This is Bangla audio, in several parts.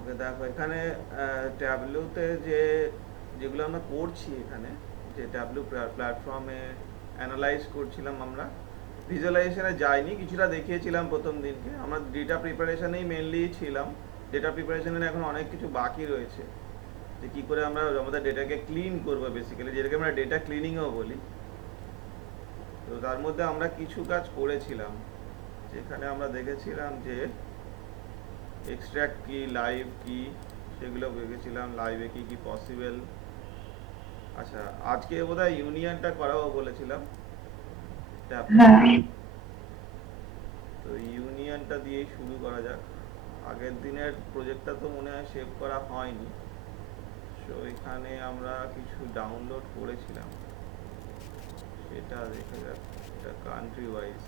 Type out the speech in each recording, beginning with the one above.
ওকে দেখো এখানে ট্যাবলুতে যেগুলো আমরা করছি এখানে, যে ট্যাবলু প্ল্যাটফর্মে অ্যানালাইজ করছিলাম আমরা, ভিজুয়ালাইজেশনে যাইনি, কিছুটা দেখিয়েছিলাম প্রথম দিনকে। আমরা ডেটা প্রিপারেশনেই মেনলি ছিলাম। ডেটা প্রিপারেশনের এখন অনেক কিছু বাকি রয়েছে, যে কী করে আমরা আমাদের ডেটাকে ক্লিন করবো, বেসিক্যালি যেটাকে আমরা ডেটা ক্লিনিংও বলি। তো তার মধ্যে আমরা কিছু কাজ করেছিলাম, যেখানে আমরা দেখেছিলাম যে এক্সট্র্যাক্ট কি, লাইভ কি, সেগুলো দেখেছিলাম, লাইভে কি কি পসিবল। আচ্ছা, আজকে বোধহয় ইউনিয়নটা করাবো বলেছিলাম ট্যাবলুতে। হ্যাঁ। তো ইউনিয়নটা দিয়েই শুরু করা যাক। আগের দিনের প্রজেক্টটা তো মনে হয় সেভ করা হয়নি। সো এখানে আমরা কিছু ডাউনলোড করেছিলাম, সেটা দেখে যাক। এটা কান্ট্রি ওয়াইজ।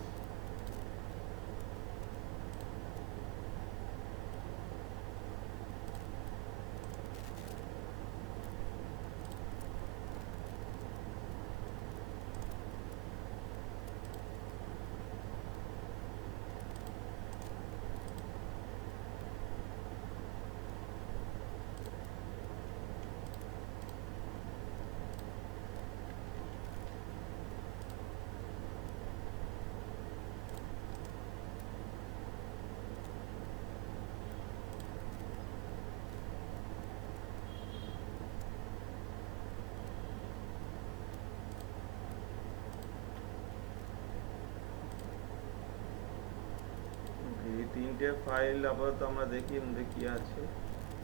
এই তিনটে ফাইল আপাতত আমরা দেখি মধ্যে কি আছে,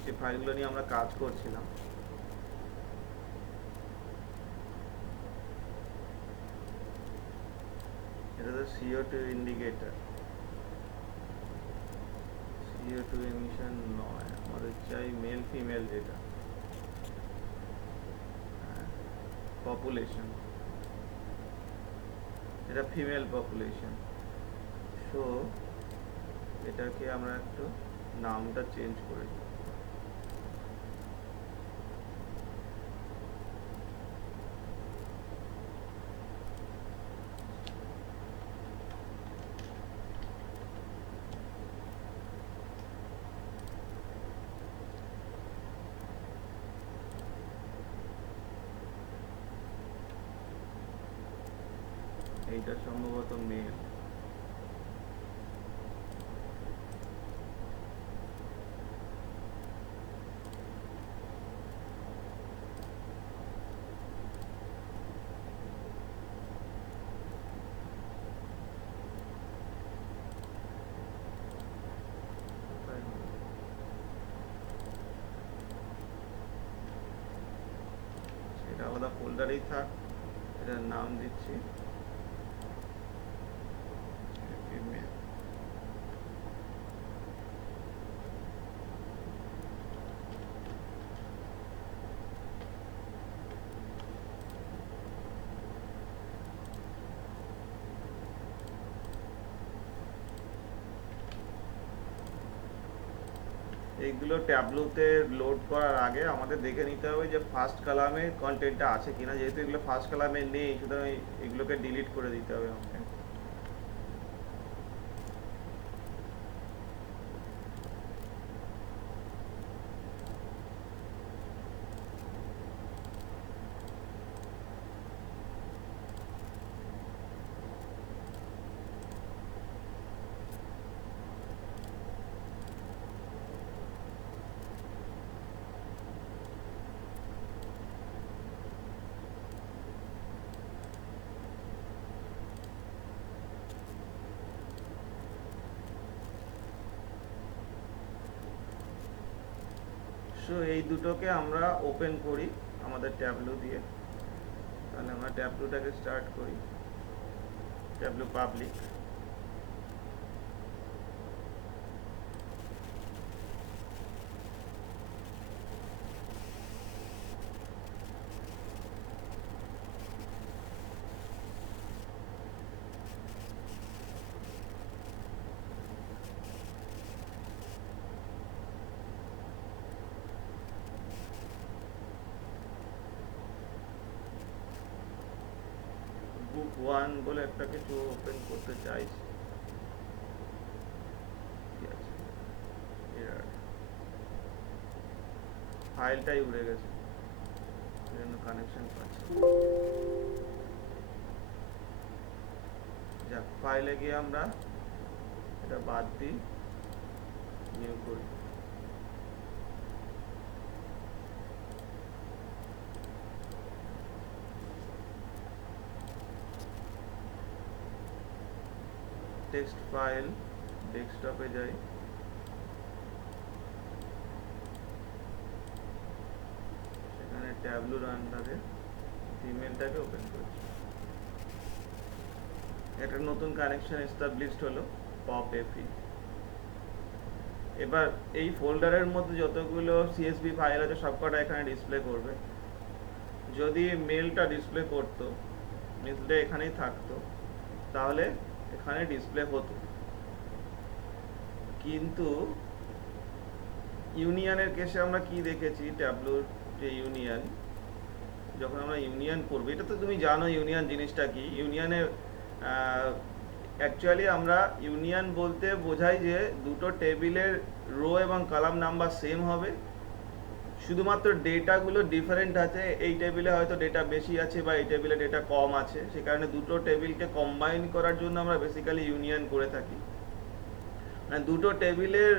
সেই ফাইলগুলো নিয়ে আমরা কাজ করছিলাম। এটা তো CO2 ইন্ডিকেটর, CO2 এমিশন নয়, আমাদের চাই মেল ফিমেল যেটা পপুলেশন, এটা ফিমেল পপুলেশন। সো এটাকে আমরা একটু নামটা চেঞ্জ করে দিই। এইটা সম্ভবত মেল। সেটা আলাদা ফোল্ডারেই থাক, এটার নাম দিচ্ছি ফিমেল। এইগুলো ট্যাবলুতে লোড করার আগে আমাদের দেখে নিতে হবে যে ফার্স্ট কলামে কন্টেন্টটা আছে কিনা। যেহেতু এগুলো ফার্স্ট কলামে নেই, সুতরাং এগুলোকে ডিলিট করে দিতে হবে আমাকে। সো এই দুটোকে আমরা ওপেন করি আমাদের ট্যাবলু দিয়ে। তাহলে আমরা ট্যাবলুটাকে স্টার্ট করি, ট্যাবলু পাবলিক। বুক 1 বলে একটা কিছু ওপেন করতে চাইছি। কি আছে? Error। ফাইলটাই উড়ে গেছে, সেজন্য কানেকশন পাচ্ছে। যাক, ফাইলে গিয়ে আমরা এটা বাদ দিই, নিউ করি। টেক্সট ফাইল, ডেস্কটপে যাই, সেখানে ট্যাবলুর আন্ডারে ইমেলটাকে ওপেন করছি। একটা নতুন কানেকশন এস্টাবলিশড হলো পপ এফি। এবার এই ফোল্ডারের মধ্যে যতগুলো সিএসভি ফাইল আছে সবকটা এখানে ডিসপ্লে করবে। যদি মেলটা ডিসপ্লে করতো, মেলটা এখানেই থাকতো, তাহলে এখানে ডিসপ্লে হতো। কিন্তু ইউনিয়নের কেসে আমরা কি দেখেছি, ট্যাবলুর যে ইউনিয়ন, যখন আমরা ইউনিয়ন করবো, এটা তো তুমি জানো ইউনিয়ন জিনিসটা কি। ইউনিয়নের অ্যাকচুয়ালি আমরা ইউনিয়ন বলতে বোঝাই যে দুটো টেবিলের রো এবং কলাম নাম্বার সেম হবে, শুধুমাত্র ডেটাগুলো ডিফারেন্ট আছে। এই টেবিলে হয়তো ডেটা বেশি আছে বা এই টেবিলে ডেটা কম আছে, সে কারণে দুটো টেবিলকে কম্বাইন করার জন্য আমরা বেসিক্যালি ইউনিয়ন করে থাকি। মানে দুটো টেবিলের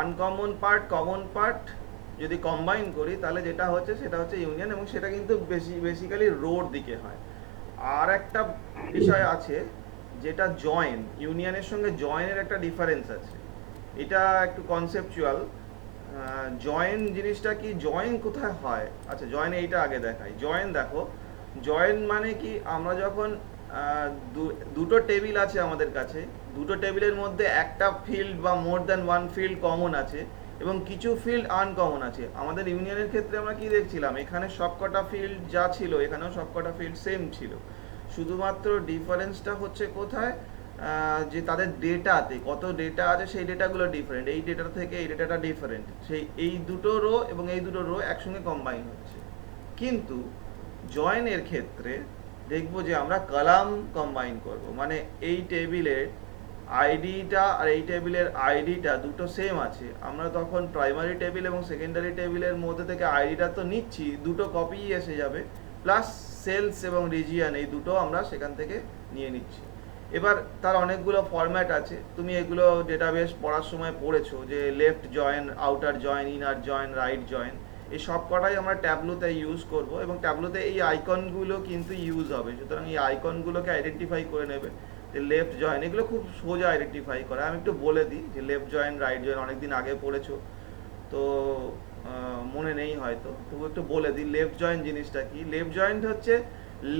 আনকমন পার্ট, কমন পার্ট যদি কম্বাইন করি, তাহলে যেটা হচ্ছে সেটা হচ্ছে ইউনিয়ন, এবং সেটা কিন্তু বেসিক্যালি রোর দিকে হয়। আর একটা বিষয় আছে যেটা জয়েন, ইউনিয়নের সঙ্গে জয়েনের একটা ডিফারেন্স আছে, এটা একটু কনসেপচুয়াল। জয়েন জিনিসটা কি, জয়েন কোথায় হয়? আচ্ছা, জয়েন এইটা আগে দেখাই। জয়েন দেখো, জয়েন মানে কি, আমরা যখন দুটো টেবিল আছে আমাদের কাছে, দুটো টেবিলের মধ্যে একটা ফিল্ড বা more than one field common আছে এবং কিছু ফিল্ড আনকমন আছে। আমাদের ইউনিয়নের ক্ষেত্রে আমরা কি দেখছিলাম, এখানে সবকটা ফিল্ড যা ছিল এখানেও সবকটা ফিল্ড সেম ছিল, শুধুমাত্র ডিফারেন্সটা হচ্ছে কোথায়, যে তাদের ডেটাতে কত ডেটা আছে সেই ডেটাগুলো ডিফারেন্ট, এই ডেটা থেকে এই ডেটাটা ডিফারেন্ট, সেই এই দুটো রো এবং এই দুটো রো একসঙ্গে কম্বাইন হচ্ছে। কিন্তু জয়েনের ক্ষেত্রে দেখবো যে আমরা কলাম কম্বাইন করব, মানে এই টেবিলের আইডিটা আর এই টেবিলের আইডিটা দুটো সেম আছে, আমরা তখন প্রাইমারি টেবিল এবং সেকেন্ডারি টেবিলের মধ্যে থেকে আইডিটা তো নিচ্ছি, দুটো কপি এসে যাবে, প্লাস সেলস এবং রিজিয়ন এই দুটো আমরা সেখান থেকে নিয়ে নিচ্ছি। এবার তার অনেকগুলো ফরম্যাট আছে, তুমি এগুলো ডেটাবেস পড়ার সময় পড়েছো, যে left join, outer join, inner join, right join, এই সব কটাই আমরা ট্যাবলুতে ইউজ করব, এবং ট্যাবলুতে এই আইকনগুলো কিন্তু ইউজ হবে। সুতরাং এই আইকনগুলোকে আইডেন্টিফাই করে নেবে যে লেফট জয়েন, এগুলো খুব সোজা আইডেন্টিফাই করা। আমি একটু বলে দিই যে লেফট জয়েন, রাইট জয়েন অনেকদিন আগে পড়েছো তো মনে নেই হয়তো, তবু একটু বলে দিই লেফট জয়েন জিনিসটা কি। লেফট জয়েন্ট হচ্ছে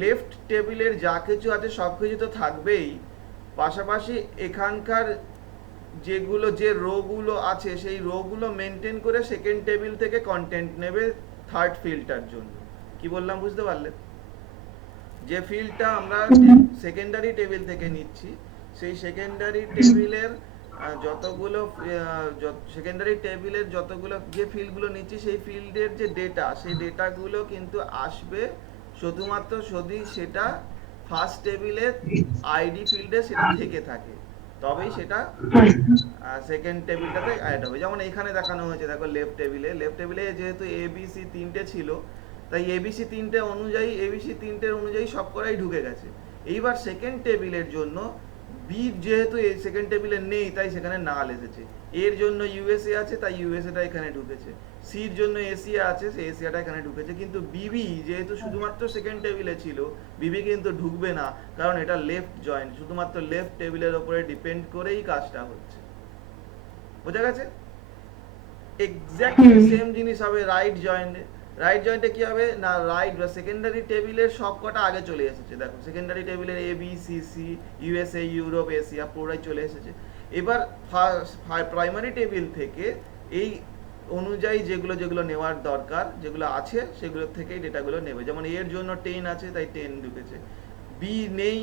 লেফট টেবিলের যা কিছু আছে সব কিছু তো থাকবেই, পাশাপাশি এখানকার যেগুলো যে রোগুলো আছে সেই রোগুলো মেনটেন করে সেকেন্ড টেবিল থেকে কন্টেন্ট নেবে থার্ড ফিল্ডটার জন্য। কি বললাম বুঝতে পারলে? যে ফিল্ডটা আমরা সেকেন্ডারি টেবিল থেকে নিচ্ছি, সেই সেকেন্ডারি টেবিলের যতগুলো সেকেন্ডারি টেবিলের যতগুলো যে ফিল্ডগুলো নিচ্ছি সেই ফিল্ডের যে ডেটা, সেই ডেটাগুলো কিন্তু আসবে শুধুমাত্র যদি সেটা ফার্স্ট টেবিলের আইডি ফিল্ডে সেটা থেকে থাকে, তবেই সেটা সেকেন্ড টেবিলটাতে অ্যাড হবে। যেমন এখানে দেখানো হয়েছে, দেখো লেফট টেবিলে যেহেতু এবিসি তিনটে ছিল, তাই এবিসি তিনটের অনুযায়ী সব করাই ঢুকে গেছে। এইবার সেকেন্ড টেবিলের জন্য বি যেহেতু এই সেকেন্ড টেবিলে নেই, তাই সেখানে নাল এসেছে। এর জন্য ইউএসএ আছে, তাই ইউএসএটা এখানে ঢুকেছে। সির জন্য এশিয়া আছে, সেই এশিয়াটা এখানে ঢুকেছে। কিন্তু বিবি যেহেতু শুধুমাত্র সেকেন্ড টেবিলে ছিল, বিবি কিন্তু ঢুকবে না, কারণ এটা লেফট জয়েন্ট, শুধুমাত্র লেফট টেবিলের উপরে ডিপেন্ড করেই কাজটা হচ্ছে। বোঝা গেছে? এক্স্যাক্টলি সেম জিনিস হবে রাইট জয়েন্টে। রাইট জয়েন্টে কি হবে না, রাইট বা সেকেন্ডারি টেবিলের সব কটা আগে চলে এসেছে। দেখো সেকেন্ডারি টেবিলের A B C C, USA, Europe, Asia পুরোটাই চলে এসেছে। এবার প্রাইমারি টেবিল থেকে এই অনুযায়ী যেগুলো যেগুলো নেওয়ার দরকার, যেগুলো আছে সেগুলোর থেকেই ডেটাগুলো নেবে। যেমন এর জন্য 10 আছে, তাই 10 ঢুকেছে। বি নেই,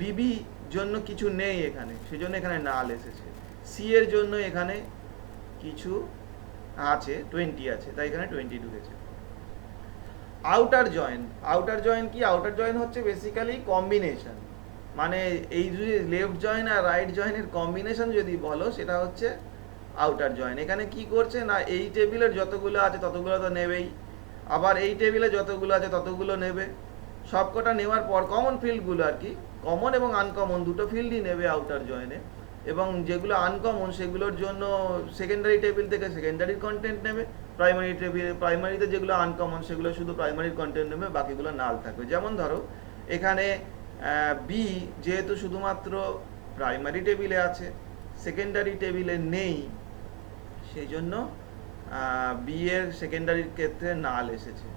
বিবি জন্য কিছু নেই এখানে, সেজন্য এখানে নাল এসেছে। সি এর জন্য এখানে কিছু আছে, 20 আছে, তাই এখানে 20 ঢুকেছে। আউটার জয়েন কি? আউটার জয়েন হচ্ছে বেসিক্যালি কম্বিনেশন, মানে এই যদি লেফট জয়েন আর রাইট জয়েনের কম্বিনেশন যদি বলো, সেটা হচ্ছে আউটার জয়েন। এখানে কি করছে না, এই টেবিলের যতগুলো আছে ততগুলো তো নেবেই, আবার এই টেবিলে যতগুলো আছে ততগুলো নেবে। সবকটা নেওয়ার পর কমন ফিল্ডগুলো আর কি, কমন এবং আনকমন দুটো ফিল্ডই নেবে আউটার জয়েনে, এবং যেগুলো আনকমন সেগুলোর জন্য সেকেন্ডারি টেবিল থেকে সেকেন্ডারি কন্টেন্ট নেবে, প্রাইমারি টেবিল প্রাইমারিতে যেগুলো আনকমন সেগুলো শুধু প্রাইমারি কন্টেন্ট নেবে, বাকিগুলো নাল থাকবে। যেমন ধরো এখানে বি যেহেতু শুধুমাত্র প্রাইমারি টেবিলে আছে, সেকেন্ডারি টেবিলে নেই, সেই জন্য বি এর সেকেন্ডারির ক্ষেত্রে নাল এসেছে।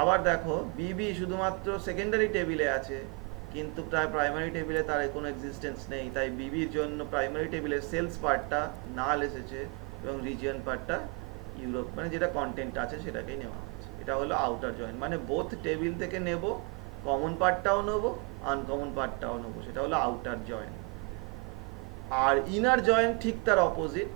আবার দেখো বিবি শুধুমাত্র সেকেন্ডারি টেবিলে আছে, কিন্তু প্রাইমারি টেবিলে তার কোনো এক্সিস্টেন্স নেই, তাই বিবির জন্য প্রাইমারি টেবিলের সেলস পার্টটা নাল এসেছে, এবং রিজিয়ন পার্টটা ইউরোপ, মানে যেটা কন্টেন্ট আছে সেটাকেই নেওয়া হচ্ছে। এটা হলো আউটার জয়েন, মানে বোথ টেবিল থেকে নেব, কমন পার্টটাও নেবো, আনকমন পার্টটাও নেবো, সেটা হলো আউটার জয়েন। আর ইনার জয়েন ঠিক তার অপোজিট,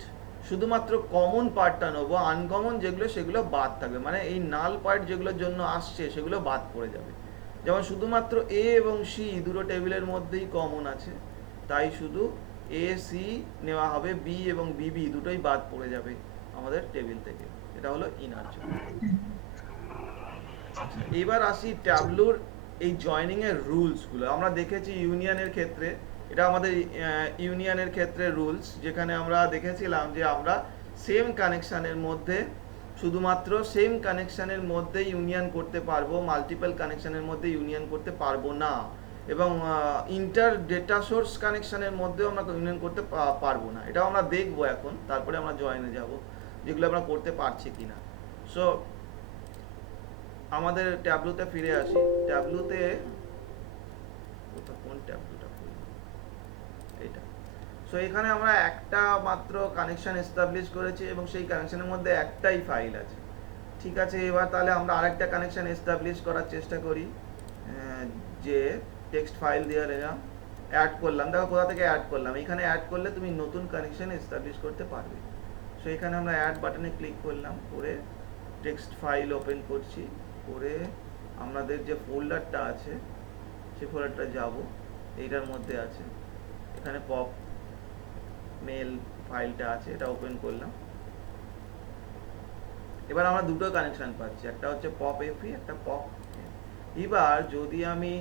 শুধুমাত্র কমন পার্টটা নেবো, আনকমন যেগুলো সেগুলো বাদ থাকবে, মানে এই নাল পার্ট যেগুলোর জন্য আসছে সেগুলো বাদ পড়ে যাবে। যেমন শুধুমাত্র এ এবং সি দুটো টেবিলের মধ্যেই কমন আছে, তাই শুধু এ সি নেওয়া হবে, বি এবং বিবি দুটোই বাদ পড়ে যাবে আমাদের টেবিল থেকে। এটা হলো ইনার জয়েন। এবার আসি ট্যাবলুর এই জয়েনিং এর রুলস গুলো। আমরা দেখেছি ইউনিয়নের ক্ষেত্রে, এটা আমাদের ইউনিয়নের ক্ষেত্রে রুলস, যেখানে আমরা দেখেছিলাম যে আমরা সেম কানেকশনের মধ্যে, শুধুমাত্র সেম কানেকশনের মধ্যে ইউনিয়ন করতে পারবো, মাল্টিপল কানেকশনের মধ্যে ইউনিয়ন করতে পারবো না, এবং ইন্টার ডেটা সোর্স কানেকশনের মধ্যেও আমরা ইউনিয়ন করতে পারবো না। এটাও আমরা দেখবো এখন, তারপরে আমরা জয়েনে যাব যেগুলো আমরা করতে পারছি কিনা। সো আমাদের ট্যাবলুতে ফিরে আসি। ট্যাবলুতে কোন ট্যাবলুটা এইটা। সো এখানে আমরা একটা মাত্র কানেকশন এস্টাবলিশ করেছি, এবং সেই কানেকশনের মধ্যে একটাই ফাইল আছে। ঠিক আছে, এবার তাহলে আমরা আরেকটা কানেকশন এস্টাবলিশ করার চেষ্টা করি, যে টেক্সট ফাইল দিয়ে নিলাম, অ্যাড করলাম। দেখো কোথা থেকে অ্যাড করলাম, এখানে অ্যাড করলে তুমি নতুন কানেকশন এস্টাবলিশ করতে পারবে। সো এখানে আমরা অ্যাড বাটনে ক্লিক করলাম, করে টেক্সট ফাইল ওপেন করছি, করে আমাদের যে ফোল্ডারটা আছে সেই ফোল্ডারটা যাব, এইটার মধ্যে আছে, এখানে পপ মেল ফাইলটা আছে, এটা ওপেন করলাম। এবার আমরা দুটো কানেকশন পাচ্ছি, একটা হচ্ছে পপ এফি, একটা পপ। এবার যদি আমি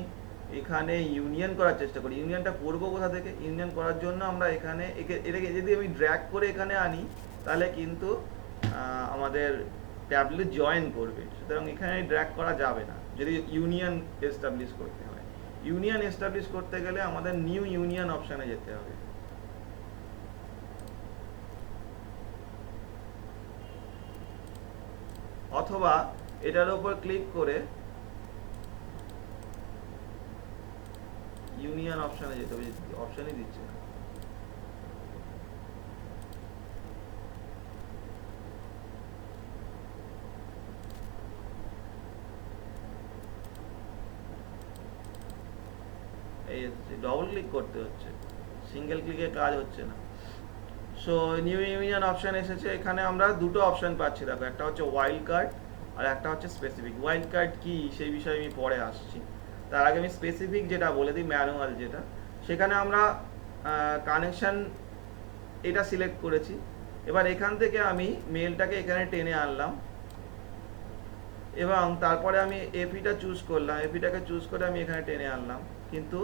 এখানে ইউনিয়ন করার চেষ্টা করি, ইউনিয়নটা করবো কোথা থেকে? ইউনিয়ন করার জন্য আমরা এখানে এটাকে যদি আমি ড্র্যাগ করে এখানে আনি, তাহলে কিন্তু আমাদের ট্যাবলে জয়েন করবে, সুতরাং এখানে ড্র্যাগ করা যাবে না যদি ইউনিয়ন এস্টাবলিশ করতে হয়। ইউনিয়ন এস্টাবলিশ করতে গেলে আমাদের নিউ ইউনিয়ন অপশানে যেতে হবে। অথবা এটার উপর ক্লিক করে ইউনিয়ন অপশানে যেতে হবে, অপশানই দিচ্ছে না। এই ডবল ক্লিক করতে হচ্ছে, সিঙ্গেল ক্লিকে কাজ হচ্ছে না। সো নিউ ইউনিয়ন অপশান এসেছে, এখানে আমরা দুটো অপশান পাচ্ছি। দেখো, একটা হচ্ছে ওয়াইল্ড কার্ড আর একটা হচ্ছে স্পেসিফিক। ওয়াইল্ড কার্ড কি সেই বিষয়ে আমি পরে আসছি, তার আগে আমি স্পেসিফিক যেটা বলে দিই, ম্যানুয়াল যেটা, সেখানে আমরা কানেকশন এটা সিলেক্ট করেছি। এবার এখান থেকে আমি মেলটাকে এখানে টেনে আনলাম, এবং তারপরে আমি এপিটা চুজ করলাম, এপিটাকে চুজ করে আমি এখানে টেনে আনলাম, কিন্তু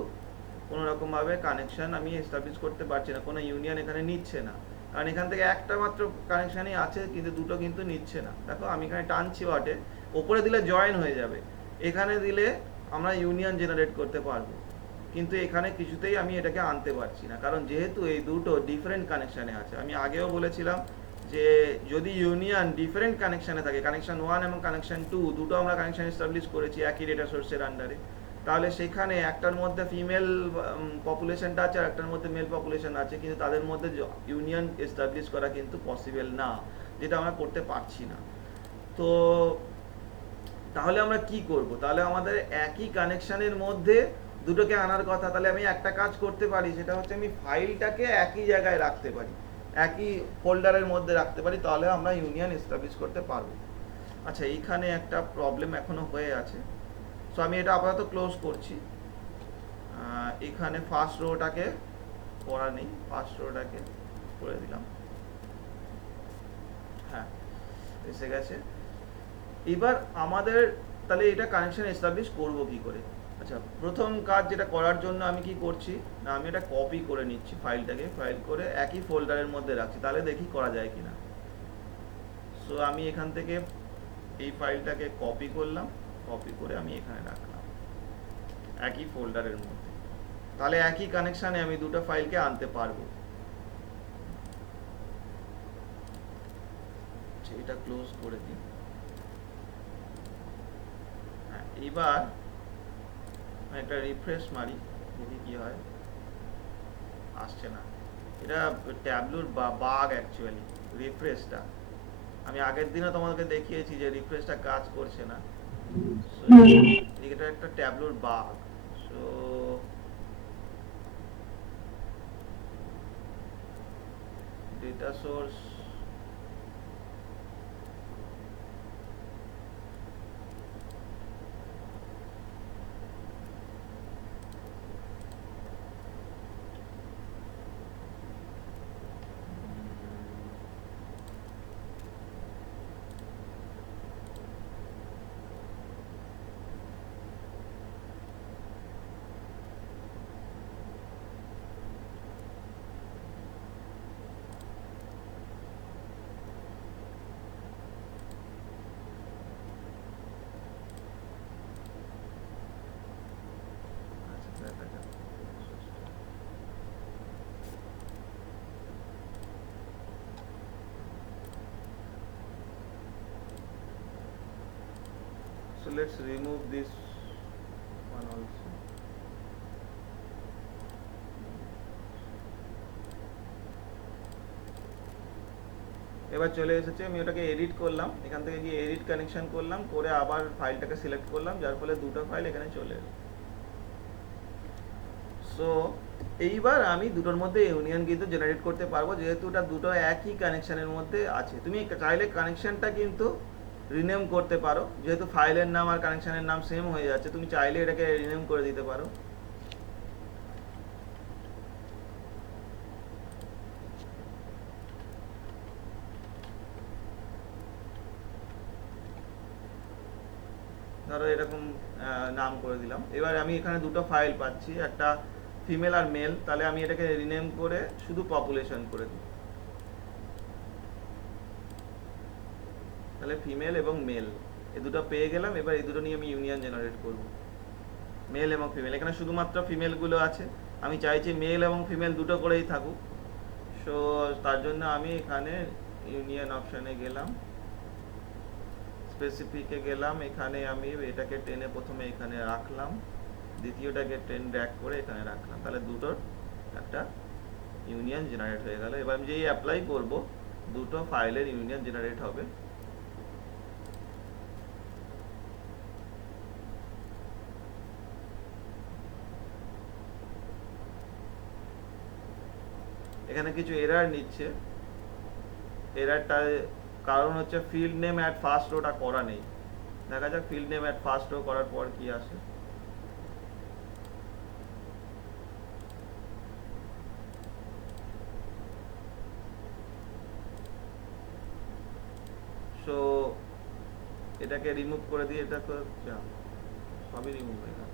কোনো রকমভাবে কানেকশন আমি এস্টাবলিশ করতে পারছি না, কোনো ইউনিয়ন এখানে নিচ্ছে না, কারণ এখান থেকে একটা মাত্র কানেকশানই আছে, কিন্তু দুটো কিন্তু নিচ্ছে না। দেখো আমি এখানে টানছি বটে, ওপরে দিলে জয়েন হয়ে যাবে, এখানে দিলে আমরা ইউনিয়ন জেনারেট করতে পারবো, কিন্তু এখানে কিছুতেই আমি এটাকে আনতে পারছি না, কারণ যেহেতু এই দুটো ডিফারেন্ট কানেকশানে আছে। আমি আগেও বলেছিলাম যে যদি ইউনিয়ন ডিফারেন্ট কানেকশানে থাকে, কানেকশন 1 এবং কানেকশন 2 দুটো আমরা কানেকশন এস্টাবলিশ করেছি একই ডেটা সোর্সের আন্ডারে, তাহলে সেখানে একটার মধ্যে ফিমেল পপুলেশনটা আছে আর একটার মধ্যে মেল পপুলেশন আছে, কিন্তু তাদের মধ্যে ইউনিয়ন এস্টাবলিশ করা কিন্তু পসিবল না, যেটা আমরা করতে পারছি না। তো তাহলে আমরা কি করব? তাহলে আমাদের একই কানেকশনের মধ্যে দুটোকে আনার কথা। তাহলে আমি একটা কাজ করতে পারি, সেটা হচ্ছে আমি ফাইলটাকে একই জায়গায় রাখতে পারি, একই ফোল্ডারের মধ্যে রাখতে পারি, তাহলে আমরা ইউনিয়ন এস্টাবলিশ করতে পারবো। আচ্ছা, এইখানে একটা প্রবলেম এখনো হয়ে আছে, সো আমি এটা আপাতত ক্লোজ করছি। এখানে ফার্স্ট রোটাকে করা নেই, ফার্স্ট রোটাকে করে দিলাম। এসে গেছে। এবার আমাদের তাহলে এটা কানেকশন এস্টাবলিশ করব কি করে? আচ্ছা, প্রথম কাজ যেটা করার জন্য আমি কি করছি না, আমি এটা কপি করে নিচ্ছি ফাইলটাকে, ফাইল করে একই ফোল্ডারের মধ্যে রাখছি, তাহলে দেখি করা যায় কিনা। সো আমি এখান থেকে এই ফাইলটাকে কপি করলাম, কপি করে আমি এখানে রাখলাম একই ফোল্ডারের মধ্যে, তাহলে একই কানেকশানে আমি দুটো ফাইলকে আনতে পারবো। এটা ক্লোজ করে দিই। হ্যাঁ, এবার একটা রিফ্রেশ মারি, দেখি কি হয়। আসছে না, এটা ট্যাবলুর বাগ অ্যাকচুয়ালি রিফ্রেশটা। আমি আগের দিনও তোমাদেরকে দেখিয়েছি যে রিফ্রেশটা কাজ করছে না। সো এটা একটা ট্যাবলুর bug. So data source, so let's remove this one also. এবার চলে এসেছে, আমি ওটাকে এডিট করলাম, এখান থেকে গিয়ে এডিট কানেকশন করলাম, করে আবার ফাইলটাকে সিলেক্ট করলাম, যার ফলে দুটো ফাইল এখানে চলে এলো। সো এইবার আমি দুটোর মধ্যে ইউনিয়ন কিন্তু জেনারেট করতে পারবো, যেহেতু এটা দুটো একই কানেকশনের মধ্যে আছে। তুমি চাইলে কানেকশনটা কিন্তু রিনেম করতে পারো, যেহেতু ফাইলের নাম আর কানেকশনের নাম সেম হয়ে যাচ্ছে, তুমি চাইলে এটাকে রিনেম করে দিতে পারো। ধরো এরকম নাম করে দিলাম। এবার আমি এখানে দুটো ফাইল পাচ্ছি, একটা ফিমেল আর মেল, তাহলে আমি এটাকে রিনেম করে শুধু পপুলেশন করে দিই, তাহলে ফিমেল এবং মেল এই দুটো পেয়ে গেলাম। এবার এই দুটো নিয়ে আমি ইউনিয়ন জেনারেট করব, মেল এবং ফিমেল। এখানে শুধুমাত্র ফিমেলগুলো আছে, আমি চাইছি মেল এবং ফিমেল দুটো করেই থাকুক। সো তার জন্য আমি এখানে ইউনিয়ন অপশানে গেলাম, স্পেসিফিকে গেলাম, এখানে আমি এটাকে টেনে প্রথমে এখানে রাখলাম, দ্বিতীয়টাকে টেন ড্র্যাগ করে এখানে রাখলাম, তাহলে দুটোর একটা ইউনিয়ন জেনারেট হয়ে গেল। এবার আমি যেই অ্যাপ্লাই করব, দুটো ফাইলের ইউনিয়ন জেনারেট হবে। এখানে কিছু এরার নিচ্ছে, এরারটা কারণ হচ্ছে field name at first rota করা নেই। দেখা যাক field name at first row করার পর কি আসে। সো এটাকে রিমুভ করে দিয়ে, এটা তো সবই রিমুভ হয়ে গেল।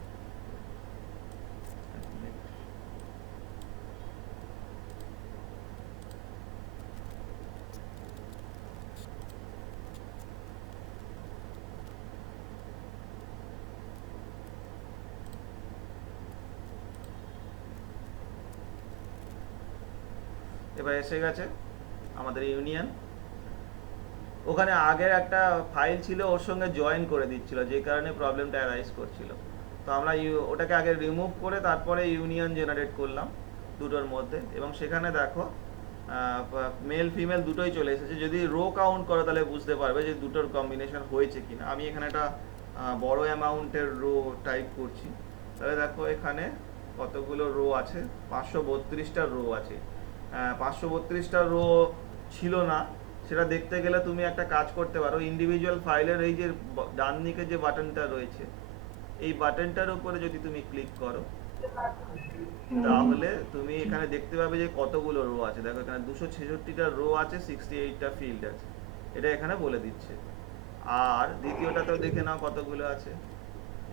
এবার এসে গেছে আমাদের ইউনিয়ন। ওখানে আগের একটা ফাইল ছিল, ওর সঙ্গে জয়েন করে দিচ্ছিল, যে কারণে প্রবলেমটা অ্যারাইজ করছিল। তো আমরা ওটাকে আগে রিমুভ করে তারপরে ইউনিয়ন জেনারেট করলাম দুটোর মধ্যে, এবং সেখানে দেখো মেল ফিমেল দুটোই চলে এসেছে। যদি রো কাউন্ট করো তাহলে বুঝতে পারবে যে দুটোর কম্বিনেশন হয়েছে কিনা। আমি এখানে একটা বড় অ্যামাউন্টের রো টাইপ করছি, তাহলে দেখো এখানে কতগুলো রো আছে, 532টা রো আছে। 532টা রো ছিল না, সেটা দেখতে গেলে তুমি একটা কাজ করতে পারো, ইন্ডিভিজুয়াল ফাইলের এই যে ডান দিকে যে বাটনটা রয়েছে, এই বাটনটার উপরে যদি তুমি ক্লিক করো, তাহলে তুমি এখানে দেখতে পাবে যে কতগুলো রো আছে। দেখো এখানে 266টা রো আছে, 68টা ফিল্ড আছে। এটা এখানে বলে দিচ্ছে। আর দ্বিতীয়টাতেও দেখে নাও কতগুলো আছে,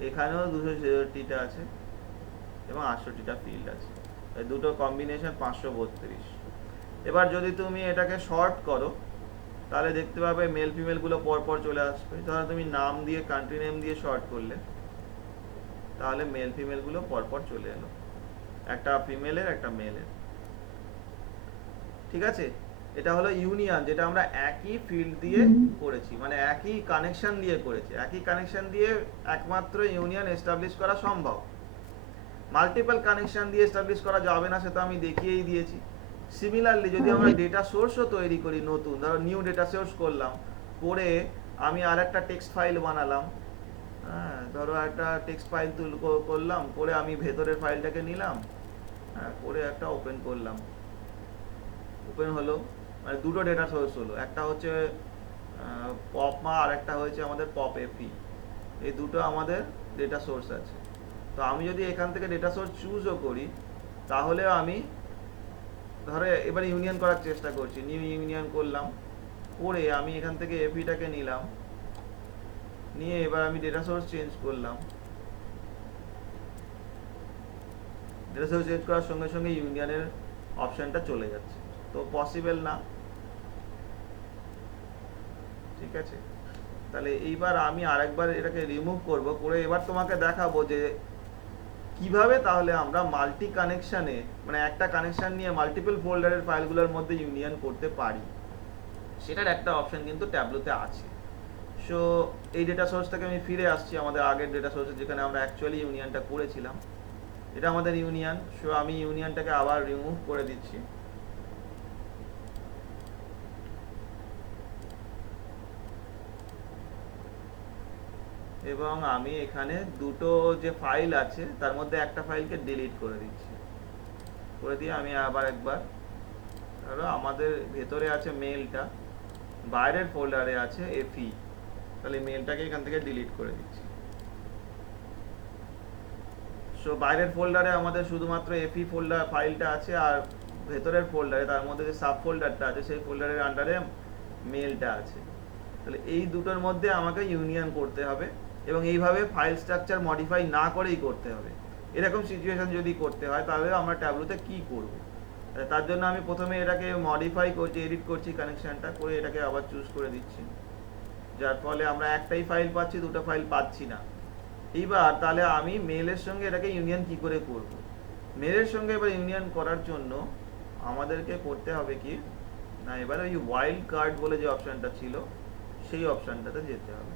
এখানেও 263টা আছে এবং 68টা ফিল্ড আছে, এই দুটো কম্বিনেশন 532। এবার যদি তুমি এটাকে শর্ট করো তাহলে দেখতে পাবে মেল ফিমেল গুলো পরপর চলে আসবে। ধরো তুমি নাম দিয়ে কান্ট্রি নেম দিয়ে শর্ট করলে তাহলে মেল ফিমেল গুলো পরপর চলে এলো, একটা ফিমেলের একটা মেলের। ঠিক আছে, এটা হলো ইউনিয়ন, যেটা আমরা একই ফিল্ড দিয়ে করেছি, মানে একই কানেকশন দিয়ে করেছি। একই কানেকশন দিয়ে একমাত্র ইউনিয়ন এস্টাবলিশ করা সম্ভব, মাল্টিপল কানেকশন দিয়ে এস্টাবলিশ করা যাবে না, সেটা আমি দেখিয়েই দিয়েছি। সিমিলারলি যদি আমরা ডেটা সোর্সও তৈরি করি নতুন, ধরো নিউ ডেটা সোর্স করলাম, করে আমি আর একটা টেক্সট ফাইল বানালাম, হ্যাঁ ধরো একটা টেক্সট ফাইল করলাম, করে আমি ভেতরের ফাইলটাকে নিলাম, হ্যাঁ করে একটা ওপেন করলাম, ওপেন হলো, মানে দুটো ডেটা সোর্স হলো, একটা হচ্ছে পপ মা আর একটা হয়েছে আমাদের পপ এপি, এই দুটো আমাদের ডেটা সোর্স আছে। তো আমি যদি এখান থেকে ডেটা সোর্স চুজও করি তাহলে আমি ধরো এবার ইউনিয়ন করার চেষ্টা করছি, নিউ ইউনিয়ন করলাম, করে আমি এখান থেকে এপিটাকে নিলাম, নিয়ে এবার আমি ডেটা সোর্স চেঞ্জ করলাম, ডেটা সোর্স চেঞ্জ করার সঙ্গে সঙ্গে ইউনিয়নের অপশনটা চলে যাচ্ছে, তো পসিবল না। ঠিক আছে, তাহলে এইবার আমি আরেকবার এটাকে রিমুভ করব, করে এবার তোমাকে দেখাবো যে কিভাবে তাহলে আমরা মাল্টি কানেকশনে, মানে একটা কানেকশন নিয়ে মাল্টিপল ফোল্ডারের ফাইলগুলোর মধ্যে ইউনিয়ন করতে পারি, সেটার একটা অপশন কিন্তু ট্যাবলোতে আছে। সো এই ডেটা সোর্স থেকে আমি ফিরে আসছি আমাদের আগের ডেটা সোর্সে, যেখানে আমরা অ্যাকচুয়ালি ইউনিয়নটা করেছিলাম। এটা আমাদের ইউনিয়ন। সো আমি ইউনিয়নটাকে আবার রিমুভ করে দিচ্ছি, এবং আমি এখানে দুটো যে ফাইল আছে তার মধ্যে একটা ফাইলকে ডিলিট করে দিচ্ছি, করে দিয়ে আমি আবার একবার, ধরো আমাদের ভেতরে আছে মেলটা, বাইরের ফোল্ডারে আছে এফি, তাহলে মেলটাকে এখান থেকে ডিলিট করে দিচ্ছি। সো বাইরের ফোল্ডারে আমাদের শুধুমাত্র এফি ফোল্ডার ফাইলটা আছে, আর ভেতরের ফোল্ডারে তার মধ্যে যে সাব ফোল্ডারটা আছে সেই ফোল্ডারের আন্ডারে মেলটা আছে। তাহলে এই দুটোর মধ্যে আমাকে ইউনিয়ন করতে হবে, এবং এইভাবে ফাইল স্ট্রাকচার মডিফাই না করেই করতে হবে। এরকম সিচুয়েশন যদি করতে হয় তাহলে আমরা ট্যাবলোতে কি করব, তার জন্য আমি প্রথমে এটাকে মডিফাই করছি, এডিট করছি কানেকশনটা, করে এটাকে আবার চুজ করে দিচ্ছি, যার ফলে আমরা একটাই ফাইল পাচ্ছি, দুটো ফাইল পাচ্ছি না। এইবার তাহলে আমি মেলের সঙ্গে এটাকে ইউনিয়ন কি করে করব। মেলের সঙ্গে এবার ইউনিয়ন করার জন্য আমাদেরকে করতে হবে কি না, এবার ওই ওয়াইল্ড কার্ড বলে যে অপশনটা ছিল সেই অপশনটাতে যেতে হবে।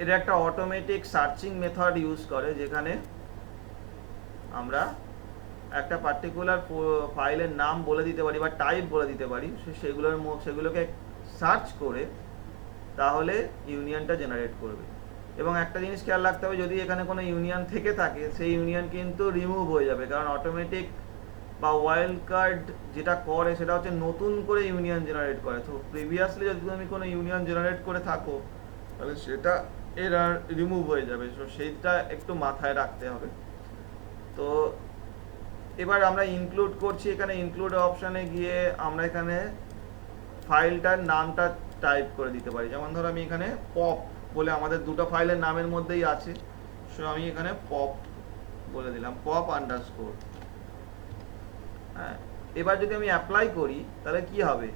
এটা একটা অটোমেটিক সার্চিং মেথড ইউজ করে, যেখানে আমরা একটা পার্টিকুলার ফাইলের নাম বলে দিতে পারি বা টাইপ বলে দিতে পারি, সেগুলোকে সার্চ করে তাহলে ইউনিয়নটা জেনারেট করবে। এবং একটা জিনিস খেয়াল রাখতে হবে, যদি এখানে কোনো ইউনিয়ন থেকে থাকে সেই ইউনিয়ন কিন্তু রিমুভ হয়ে যাবে, কারণ অটোমেটিক বা ওয়াইল্ড কার্ড যেটা করে সেটা হচ্ছে নতুন করে ইউনিয়ন জেনারেট করে। তো প্রিভিয়াসলি যদি তুমি কোনো ইউনিয়ন জেনারেট করে থাকো তাহলে সেটা এরার রিমুভ হয়ে যাবে, তো সেইটা একটু মাথায় রাখতে হবে। তো এবার আমরা ইনক্লুড করছি, এখানে ইনক্লুড অপশানে গিয়ে আমরা এখানে ফাইলটার নামটা টাইপ করে দিতে পারি। যেমন ধরো আমি এখানে পপ বলে, আমাদের দুটো ফাইলের নামের মধ্যেই আছে, সো আমি এখানে পপ বলে দিলাম, পপ আন্ডারস্কোর। হ্যাঁ, এবার যদি আমি অ্যাপ্লাই করি তাহলে কি হবে,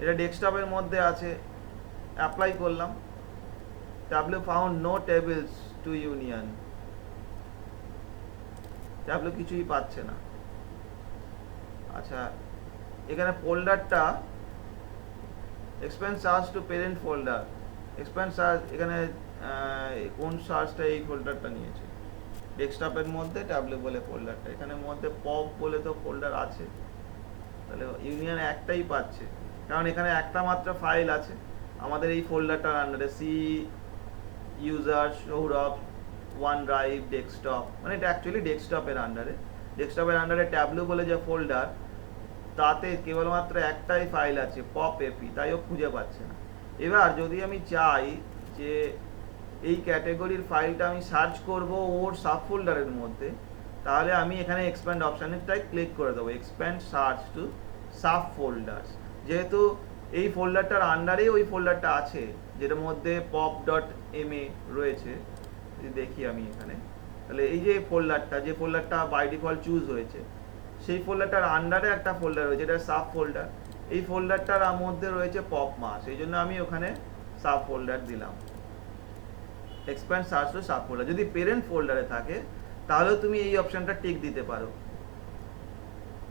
এটা ডেস্কটপের মধ্যে আছে, অ্যাপ্লাই করলাম, Tableau found no tables to union, Tableau কিছুই পাচ্ছে না। আচ্ছা, এখানে ফোল্ডারটা expand search to parent folder, expand search এখানে কোন সার্চটা এই ফোল্ডারটা নিয়েছে, ডেস্কটপের মধ্যে ট্যাবলো বলে ফোল্ডারটা, এখানে মধ্যে পপ বলে তো ফোল্ডার আছে, তাহলে ইউনিয়ন একটাই পাচ্ছে, কারণ এখানে একটা মাত্র ফাইল আছে আমাদের এই ফোল্ডারটার আন্ডারে, C user Sourav OneDrive desktop, মানে এটা অ্যাকচুয়ালি ডেস্কটপের আন্ডারে ট্যাবলো বলে যে ফোল্ডার, তাতে কেবলমাত্র একটাই ফাইল আছে পপ এপি, তাই ও খুঁজে পাচ্ছে না। এবার যদি আমি চাই যে এই ক্যাটাগরির ফাইলটা আমি সার্চ করব ওর সাব ফোল্ডারের মধ্যে, তাহলে আমি এখানে এক্সপ্যান্ড অপশানটাই ক্লিক করে দেবো, expand search to subfolders, যেহেতু এই ফোল্ডারটার আন্ডারেই ওই ফোল্ডারটা আছে যেটার মধ্যে pop.ma রয়েছে। যদি দেখি আমি এখানে, তাহলে এই যে ফোল্ডারটা বাই ডিফল্ট চুজ হয়েছে, সেই ফোল্ডারটার আন্ডারে একটা ফোল্ডার রয়েছে, এটা সাব ফোল্ডার। এই ফোল্ডারটার মধ্যে রয়েছে পপ মাস, এই জন্য আমি ওখানে সাব ফোল্ডার দিলাম। Expand search to subfolder. যদি পেরেন্ট ফোল্ডারে থাকে তাহলে তুমি এই অপশনটা টিক দিতে পারো।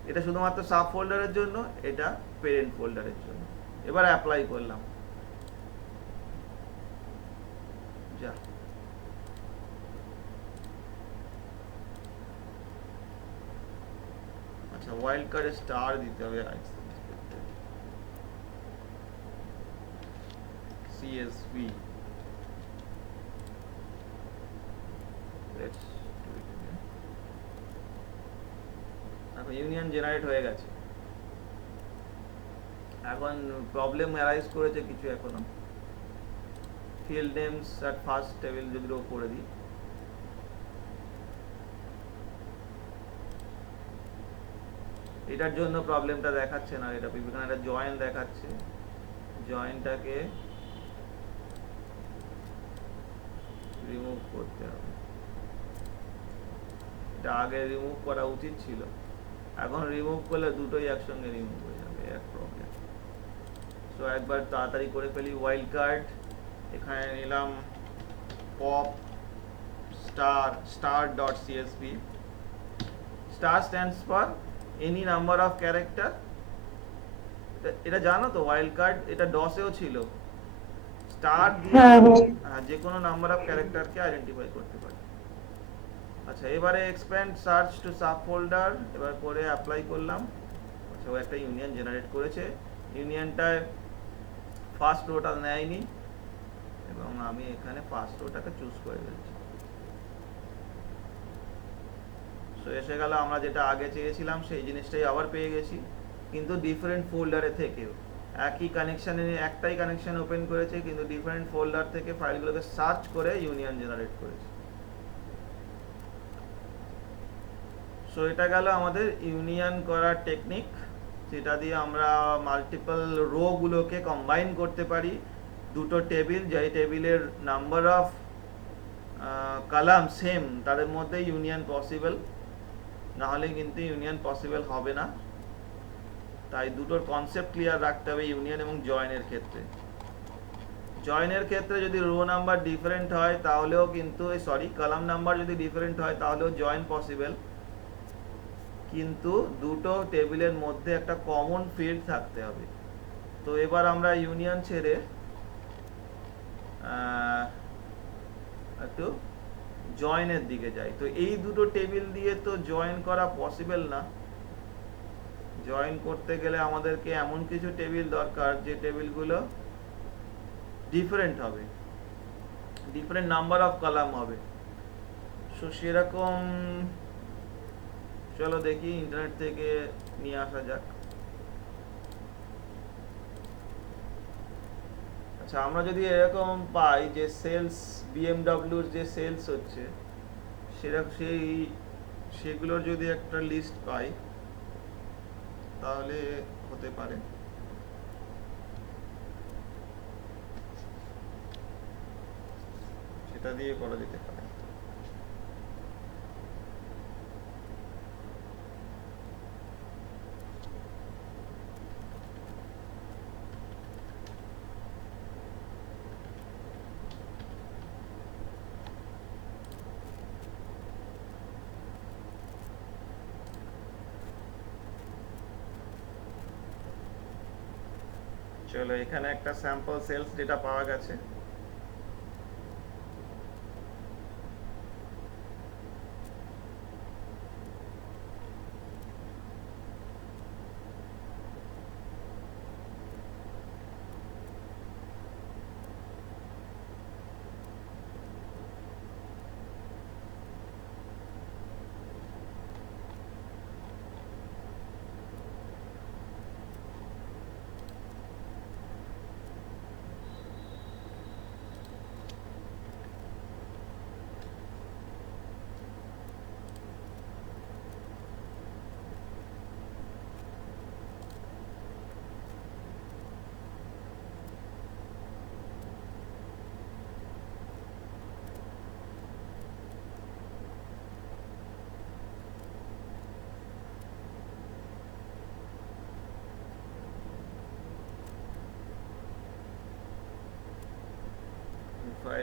এটা শুধুমাত্র সাব ফোল্ডারের জন্য, এটা পেরেন্ট ফোল্ডারের জন্য। এবার অ্যাপ্লাই করলাম, যা আচ্ছা ওয়াইল্ড কার্ডে স্টার দিতে হবে, CSV। Let's do it again। এখন ইউনিয়ন জেনারেট হয়ে গেছে। এখন প্রবলেম অ্যারাইজ করেছে কিছু এখনো। Field names at first table যদি ও করে দিই, এটার জন্য প্রবলেমটা দেখাচ্ছে না। এটা এখানে একটা জয়েন দেখাচ্ছে, জয়েনটাকে রিমুভ করতে হবে। এটা আগে রিমুভ করা উচিত ছিল, এখন রিমুভ করলে দুটোই একসঙ্গে রিমুভ হয়ে যাবে, এক প্রবলেম। সো একবার তাড়াতাড়ি করে ফেলি। ওয়াইল্ড কার্ড এখানে নিলাম pop star.csv। Star stands for any number of character. এটা জানো তো ওয়াইল্ড কার্ড, এটা ডসেও ছিল। স্টার দিয়ে যে কোনো নাম্বার অফ ক্যারেক্টারকে আইডেন্টিফাই করতে পারে। আচ্ছা এবারে expand search to subfolder, এবার করে অ্যাপ্লাই করলাম। আচ্ছা ও একটা ইউনিয়ন জেনারেট করেছে, ইউনিয়নটায় ফার্স্ট রোটা নেয়নি এবং আমি এখানে ফার্স্ট রোটাকে চুজ করে দিচ্ছি। সো এসে গেল, আমরা যেটা আগে চেয়েছিলাম সেই জিনিসটাই আবার পেয়ে গেছি, কিন্তু ডিফারেন্ট ফোল্ডারে থেকেও। একই কানেকশানে একটাই কানেকশান ওপেন করেছে, কিন্তু ডিফারেন্ট ফোল্ডার থেকে ফাইলগুলোকে সার্চ করে ইউনিয়ন জেনারেট করেছে। সো এটা গেল আমাদের ইউনিয়ন করার টেকনিক, যেটা দিয়ে আমরা মাল্টিপল রো গুলোকে কম্বাইন করতে পারি। দুটো টেবিল, যেই টেবিলের নাম্বার অফ কলাম সেম, তাদের মধ্যে ইউনিয়ন পসিবল, না হলে কিন্তু ইউনিয়ন পসিবল হবে না। তাই দুটোর কনসেপ্ট ক্লিয়ার রাখতে হবে ইউনিয়ন এবং জয়েনের ক্ষেত্রে। জয়েনের ক্ষেত্রে যদি রো নাম্বার ডিফারেন্ট হয় তাহলেও কিন্তু কলাম নাম্বার যদি ডিফারেন্ট হয় তাহলেও জয়েন পসিবল, কিন্তু দুটো টেবিলের মধ্যে একটা কমন ফিল্ড থাকতে হবে। তো এবার আমরা ইউনিয়ন ছেড়ে একটু জয়েনের দিকে যাই। তো এই দুটো টেবিল দিয়ে তো জয়েন করা পসিবল না। জয়েন করতে গেলে আমাদেরকে এমন কিছু টেবিল দরকার যে টেবিলগুলো ডিফারেন্ট হবে, ডিফারেন্ট নাম্বার অফ কলাম হবে। সো সেরকম চলো দেখি ইন্টারনেট থেকে নিয়ে আসা যাক। আচ্ছা আমরা যদি এরকম পাই যে সেলস বিএমডব্লিউর যে সেলস হচ্ছে সেরকম সেগুলোর যদি একটা লিস্ট পাই তাহলে হতে পারে। সেটা দিয়ে করা যেতে পারে। চলো এখানে একটা স্যাম্পল সেলস ডেটা পাওয়া গেছে।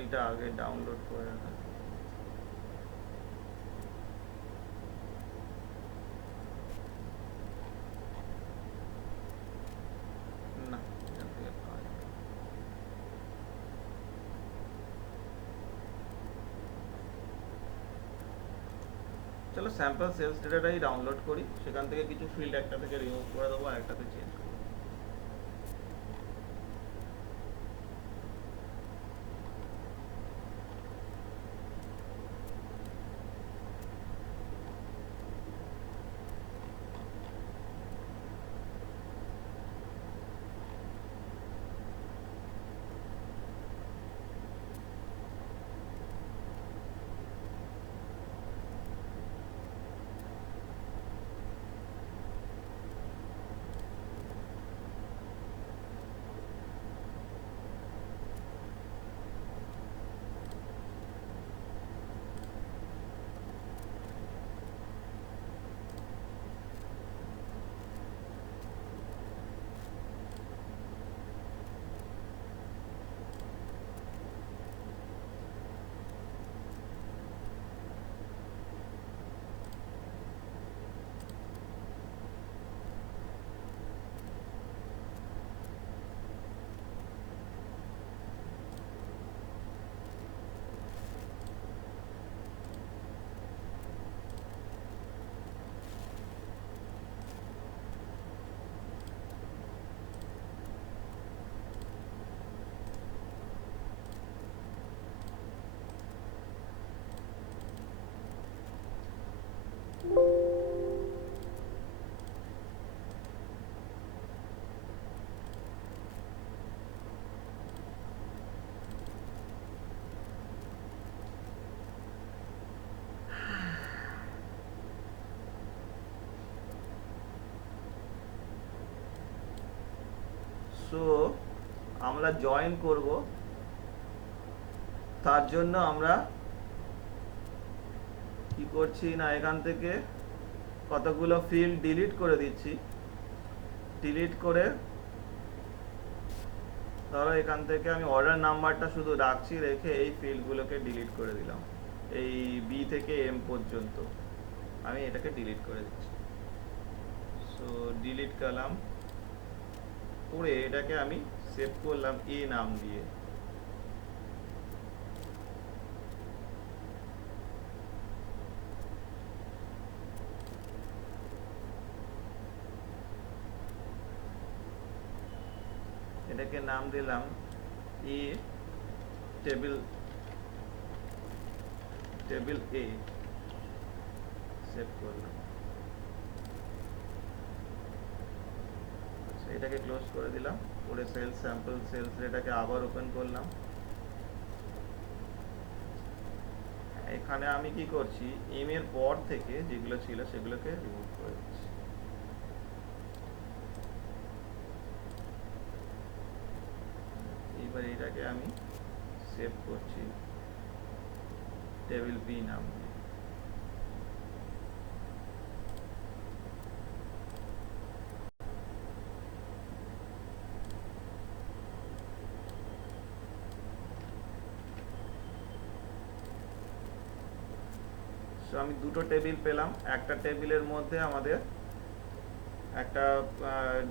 ফাইলটা আগে ডাউনলোড করে রাখা। না, এখান থেকে পাওয়া যাবে। চলো স্যাম্পল সেলস ডেটাটাই ডাউনলোড করি, সেখান থেকে কিছু ফিল্ড একটা থেকে রিমুভ করে দেবো আর একটাতে চেঞ্জ করবো। সো আমরা জয়েন করব, তার জন্য আমরা কি করছি না, এখান থেকে কতগুলো ফিল্ড ডিলিট করে দিচ্ছি। ডিলিট করে ধরো এখান থেকে আমি অর্ডার নাম্বারটা শুধু রাখছি, রেখে এই ফিল্ডগুলোকে ডিলিট করে দিলাম। এই বি থেকে এম পর্যন্ত আমি এটাকে ডিলিট করে দিচ্ছি। সো ডিলিট করলাম, করে এটাকে আমি সেভ করলাম এ নাম দিয়ে। এটাকে নাম দিলাম এ টেবিল এ, সেভ করলাম। আচ্ছা, এটাকে ক্লোজ করে দিলাম, করে সেলস স্যাম্পল সেলস এটাকে আবার ওপেন করলাম। এখানে আমি কি করছি, এম এর পর থেকে যেগুলো ছিল সেগুলোকে রিমুভ করে দিচ্ছি। এইবার এটাকে আমি সেভ করছি টেবিল বি নাম দিয়ে। সো আমি দুটো টেবিল পেলাম। একটা টেবিলের মধ্যে আমাদের একটা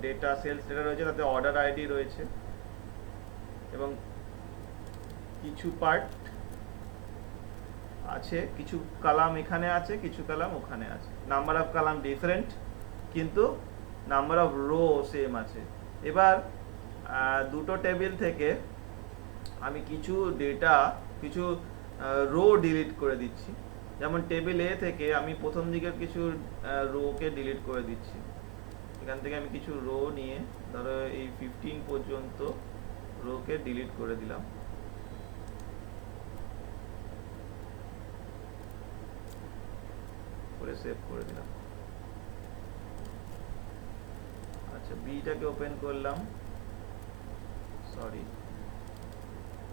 ডেটা সেলস ডেটা রয়েছে, তাতে অর্ডার আইডি রয়েছে এবং কিছু পার্ট আছে, কিছু কলাম এখানে আছে, কিছু কলাম ওখানে আছে। নাম্বার অফ কলাম ডিফারেন্ট, কিন্তু নাম্বার অফ রো সেম আছে। এবার দুটো টেবিল থেকে আমি কিছু ডেটা, কিছু রো ডিলিট করে দিচ্ছি। যেমন টেবিল এ থেকে আমি প্রথম দিকের কিছু রোকে ডিলিট করে দিচ্ছি। এখান থেকে আমি কিছু রো নিয়ে ধরো এই 15 পর্যন্ত রোকে ডিলিট করে দিলাম, করে সেভ করে দিলাম। আচ্ছা, বিটাকে ওপেন করলাম, সরি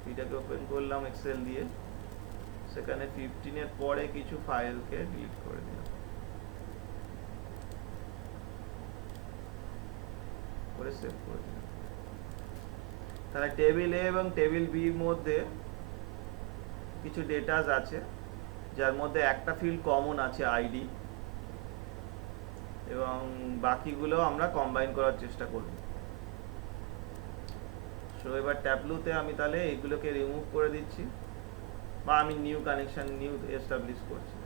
বিটাকে ওপেন করলাম এক্সেল দিয়ে, সেখানে 15 এর পরে কিছু ফাইলকে ডিলিট করে দিলাম, করে সেভ করে দিলাম। তাহলে টেবিল এ এবং টেবিল বির মধ্যে কিছু ডেটাস আছে যার মধ্যে একটা ফিল্ড কমন আছে আইডি, এবং বাকিগুলো আমরা কম্বাইন করার চেষ্টা করব। সো এবার ট্যাবলুতে আমি তাহলে এইগুলোকে রিমুভ করে দিচ্ছি, বা আমি নিউ কানেকশন নিউ এস্টাবলিশ করছি।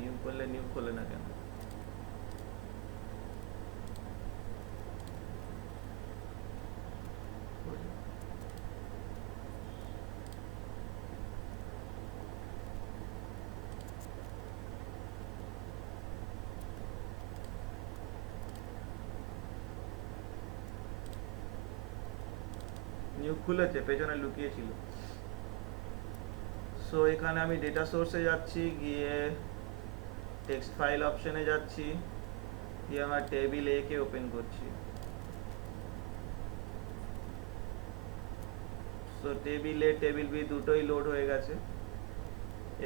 নিউ করলে নিউ খোলে না কেন? নিউ খুলেছে, পেছনে লুকিয়ে ছিল। সো এখানে আমি ডেটা সোর্সে যাচ্ছি, গিয়ে টেক্সট ফাইল অপশনে যাচ্ছি, দিয়ে আমার টেবিল এ কে ওপেন করছি। সো টেবিল এ টেবিল বি দুটোই লোড হয়ে গেছে।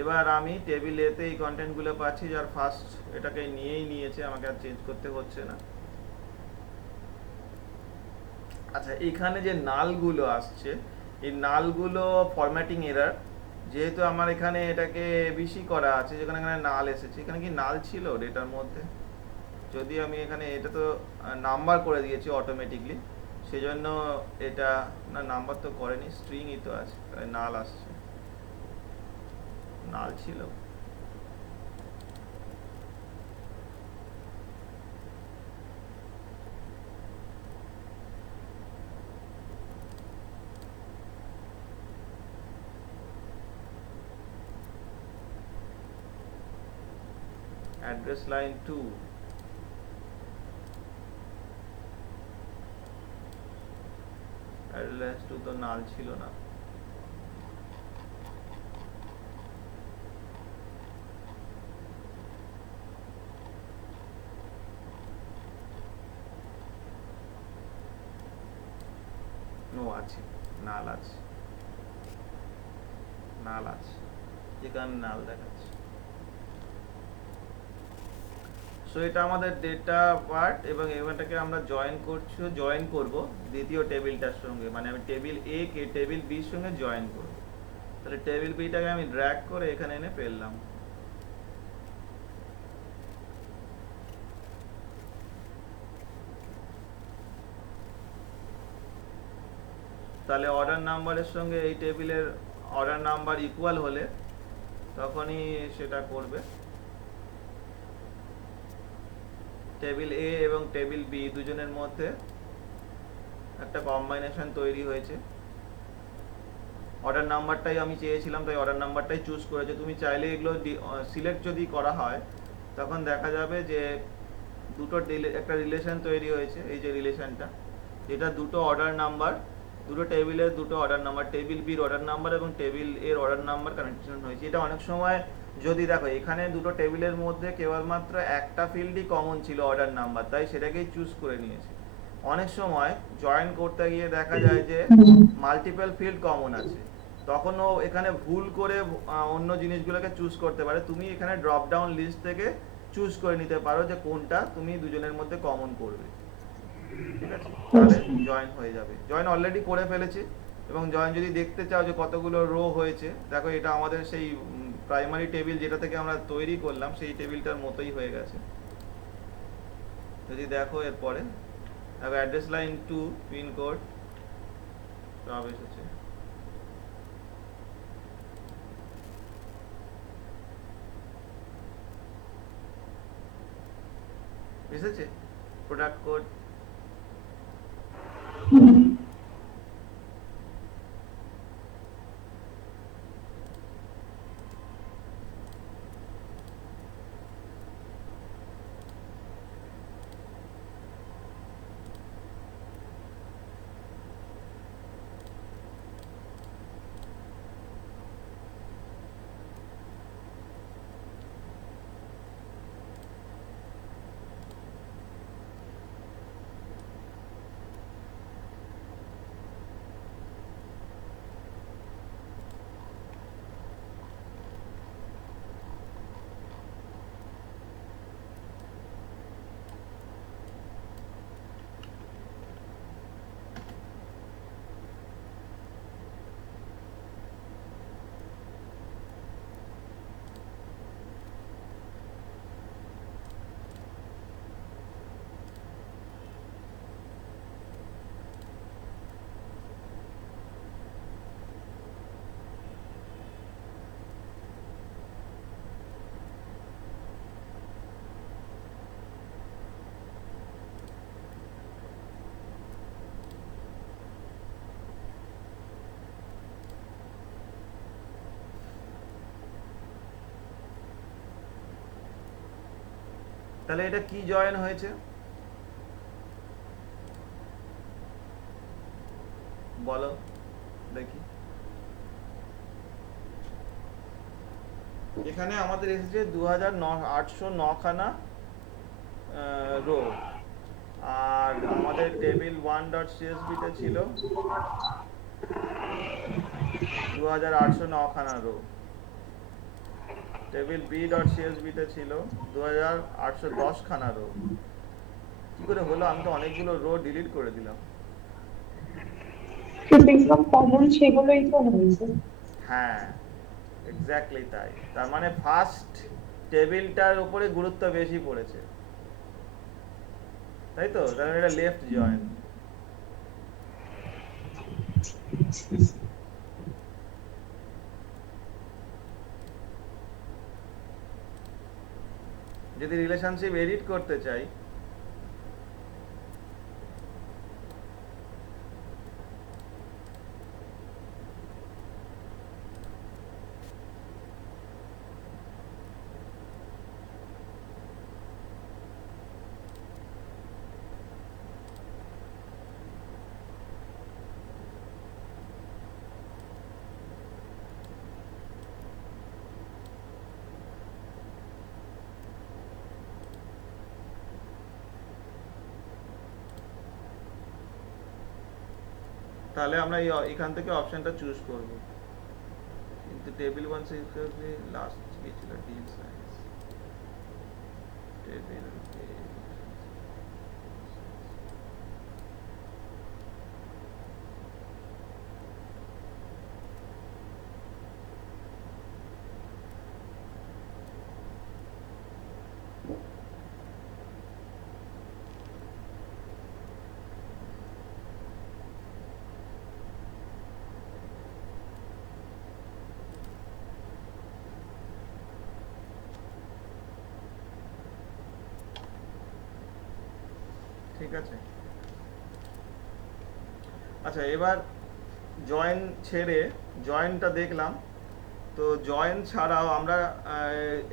এবার আমি টেবিল এতে এই কন্টেন্টগুলো পাচ্ছি, যার ফার্স্ট এটাকে নিয়েই নিয়েছে, আমাকে আর চেঞ্জ করতে হচ্ছে না। আচ্ছা, এখানে যে নালগুলো আসছে, এই নালগুলো ফরম্যাটিং এরার। যেহেতু আমার এখানে এটাকে এবিসি করা আছে, যেখানে এখানে নাল এসেছে, এখানে কি নাল ছিল ডেটার মধ্যে? যদি আমি এখানে এটা তো নাম্বার করে দিয়েছি অটোমেটিকলি, সেজন্য এটা না, নাম্বার তো করেনি, স্ট্রিংই তো আছে, তাই নাল আসছে। নাল ছিল। অ্যাড্রেস লাইন 2, অ্যাড্রেস লাইন 2 তো নাল ছিল না। নো, আছে, নাল আছে, নাল আছে, যেখানে নাল দেখাচ্ছে। সো এটা আমাদের ডেটা পার্ট, এবং এটাকে আমরা জয়েন করব দ্বিতীয় টেবিলটার সঙ্গে, মানে আমি টেবিল এ কে টেবিল বির সঙ্গে জয়েন করব। তাহলে টেবিল বিটাকে আমি ড্র্যাগ করে এখানে এনে ফেললাম। তাহলে অর্ডার নাম্বারের সঙ্গে এই টেবিলের অর্ডার নাম্বার ইকুয়াল হলে তখনই সেটা করবে। টেবিল এ এবং টেবিল বি দুজনের মধ্যে একটা কম্বাইনেশন তৈরি হয়েছে। অর্ডার নাম্বারটাই আমি চেয়েছিলাম, তাই অর্ডার নাম্বারটাই চুজ করেছে। তুমি চাইলে এগুলো সিলেক্ট যদি করা হয়, তখন দেখা যাবে যে দুটো একটা রিলেশন তৈরি হয়েছে, এই যে রিলেশনটা, যেটা দুটো অর্ডার নাম্বার, দুটো টেবিলের দুটো অর্ডার নাম্বার, টেবিল বির অর্ডার নাম্বার এবং টেবিল এর অর্ডার নাম্বার কানেকশন হয়েছে। এটা অনেক সময় যদি দেখো, এখানে দুটো টেবিলের মধ্যে কেবলমাত্র একটা ফিল্ডই কমন ছিল, অর্ডার নাম্বার, তাই সেটাকেই চুজ করে নিয়েছে। অনেক সময় জয়েন করতে গিয়ে দেখা যায় যে মাল্টিপল ফিল্ড কমন আছে, তখনও এখানে ভুল করে অন্য জিনিসগুলোকে চুজ করতে পারে। তুমি এখানে ড্রপ ডাউন লিস্ট থেকে চুজ করে নিতে পারো যে কোনটা তুমি দুজনের মধ্যে কমন করবে। ঠিক আছে, তাহলে জয়েন হয়ে যাবে। জয়েন অলরেডি করে ফেলেছি, এবং জয়েন যদি দেখতে চাও যে কতগুলো রো হয়েছে, দেখো এটা আমাদের সেই প্রাইমারি টেবিল যেটা থেকে আমরা তৈরি করলাম, সেই টেবিলটার মতোই হয়ে গেছে। যদি দেখো এরপরে দেখো অ্যাড্রেস লাইন 2, পিনকোড সব এসেছে। এসেছে প্রোডাক্ট কোড। তাহলে এটা কি জয়েন হয়েছে বলো দেখি। এখানে আমাদের এসেছে 2809 খানা রো, আর আমাদের টেবিল 1.csv তে ছিল 2809 খানা রো, টেবিল b.csv তে ছিল 2810 খানা রো। কি করে হলো? আমি তো অনেকগুলো রো ডিলিট করে দিলাম। কিন্তু একদম কমন সেগুলোই তো হয়েছে। হ্যাঁ, এক্স্যাক্টলি তাই। তার মানে ফার্স্ট টেবিলটার উপরে গুরুত্ব বেশি পড়েছে, তাই তো? তাহলে এটা লেফট জয়েন। যদি রিলেশনশিপ এডিট করতে চাই, তাহলে আমরা এখান থেকে অপশনটা চুজ করব। কিন্তু টেবিল 1 লাস্ট কি ছিল? Deal size table. ঠিক আছে। আচ্ছা, এবার জয়েন ছেড়ে জয়েনটা দেখলাম। তো জয়েন ছাড়াও আমরা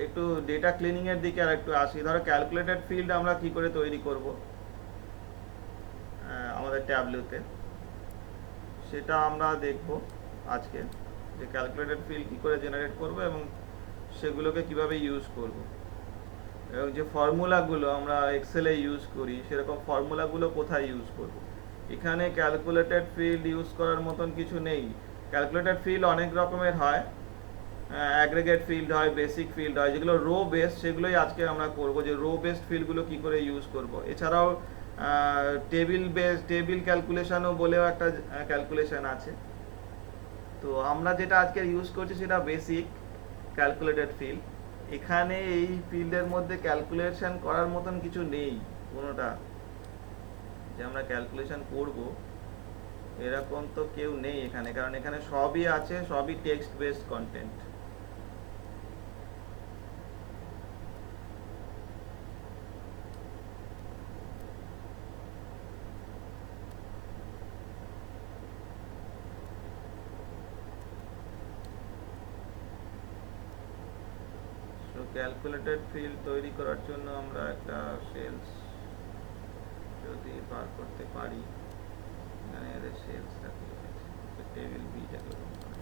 একটু ডেটা ক্লিনিং এর দিকে আর একটু আসি। ধরো ক্যালকুলেটেড ফিল্ড আমরা কি করে তৈরি করব আমাদের ট্যাবলেতে, সেটা আমরা দেখব আজকে, যে ক্যালকুলেটেড ফিল্ড কি করে জেনারেট করব এবং সেগুলোকে কিভাবে ইউজ করব, এবং যে ফর্মুলাগুলো আমরা এক্সেলে ইউজ করি সেরকম ফর্মুলাগুলো কোথায় ইউজ করব। এখানে ক্যালকুলেটেড ফিল্ড ইউজ করার মতন কিছু নেই। ক্যালকুলেটেড ফিল্ড অনেক রকমের হয়, অ্যাগ্রিগেট ফিল্ড হয়, বেসিক ফিল্ড হয়, যেগুলো রো বেসড, সেগুলোই আজকে আমরা করব, যে রো বেসড ফিল্ডগুলো কি করে ইউজ করব। এছাড়াও টেবিল ক্যালকুলেশনও বলেও একটা ক্যালকুলেশন আছে। তো আমরা যেটা আজকে ইউজ করছি সেটা বেসিক ক্যালকুলেটেড ফিল্ড। এখানে এই ফিল্ডের মধ্যে ক্যালকুলেশন করার মতন কিছু নেই কোনোটা, যে আমরা ক্যালকুলেশন করব এরকম তো কেউ নেই এখানে, কারণ এখানে সবই আছে, সবই টেক্সট বেসড কন্টেন্ট। তো ক্যালকুলেটেড ফিল্ড তৈরি করার জন্য আমরা একটা সেলস যদি বার করতে পারি, এখানে এদের সেলসটা কি আছে, টেবিল বি যাকে বলা হয়।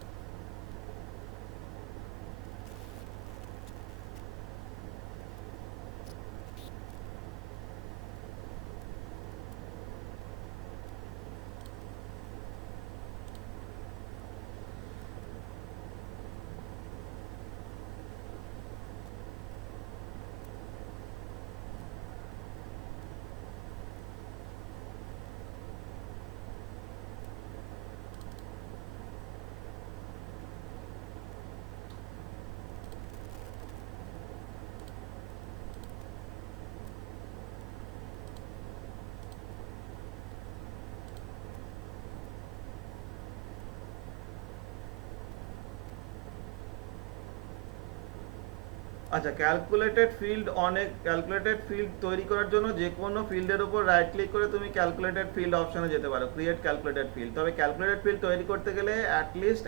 আচ্ছা, ক্যালকুলেটেড ফিল্ড তৈরি করার জন্য যে কোনো ফিল্ডের উপর রাইট ক্লিক করে তুমি ক্যালকুলেটেড ফিল্ড অপশনে যেতে পারো, ক্রিয়েট ক্যালকুলেটেড ফিল্ড। তবে ক্যালকুলেটেড ফিল্ড তৈরি করতে গেলে অ্যাটলিস্ট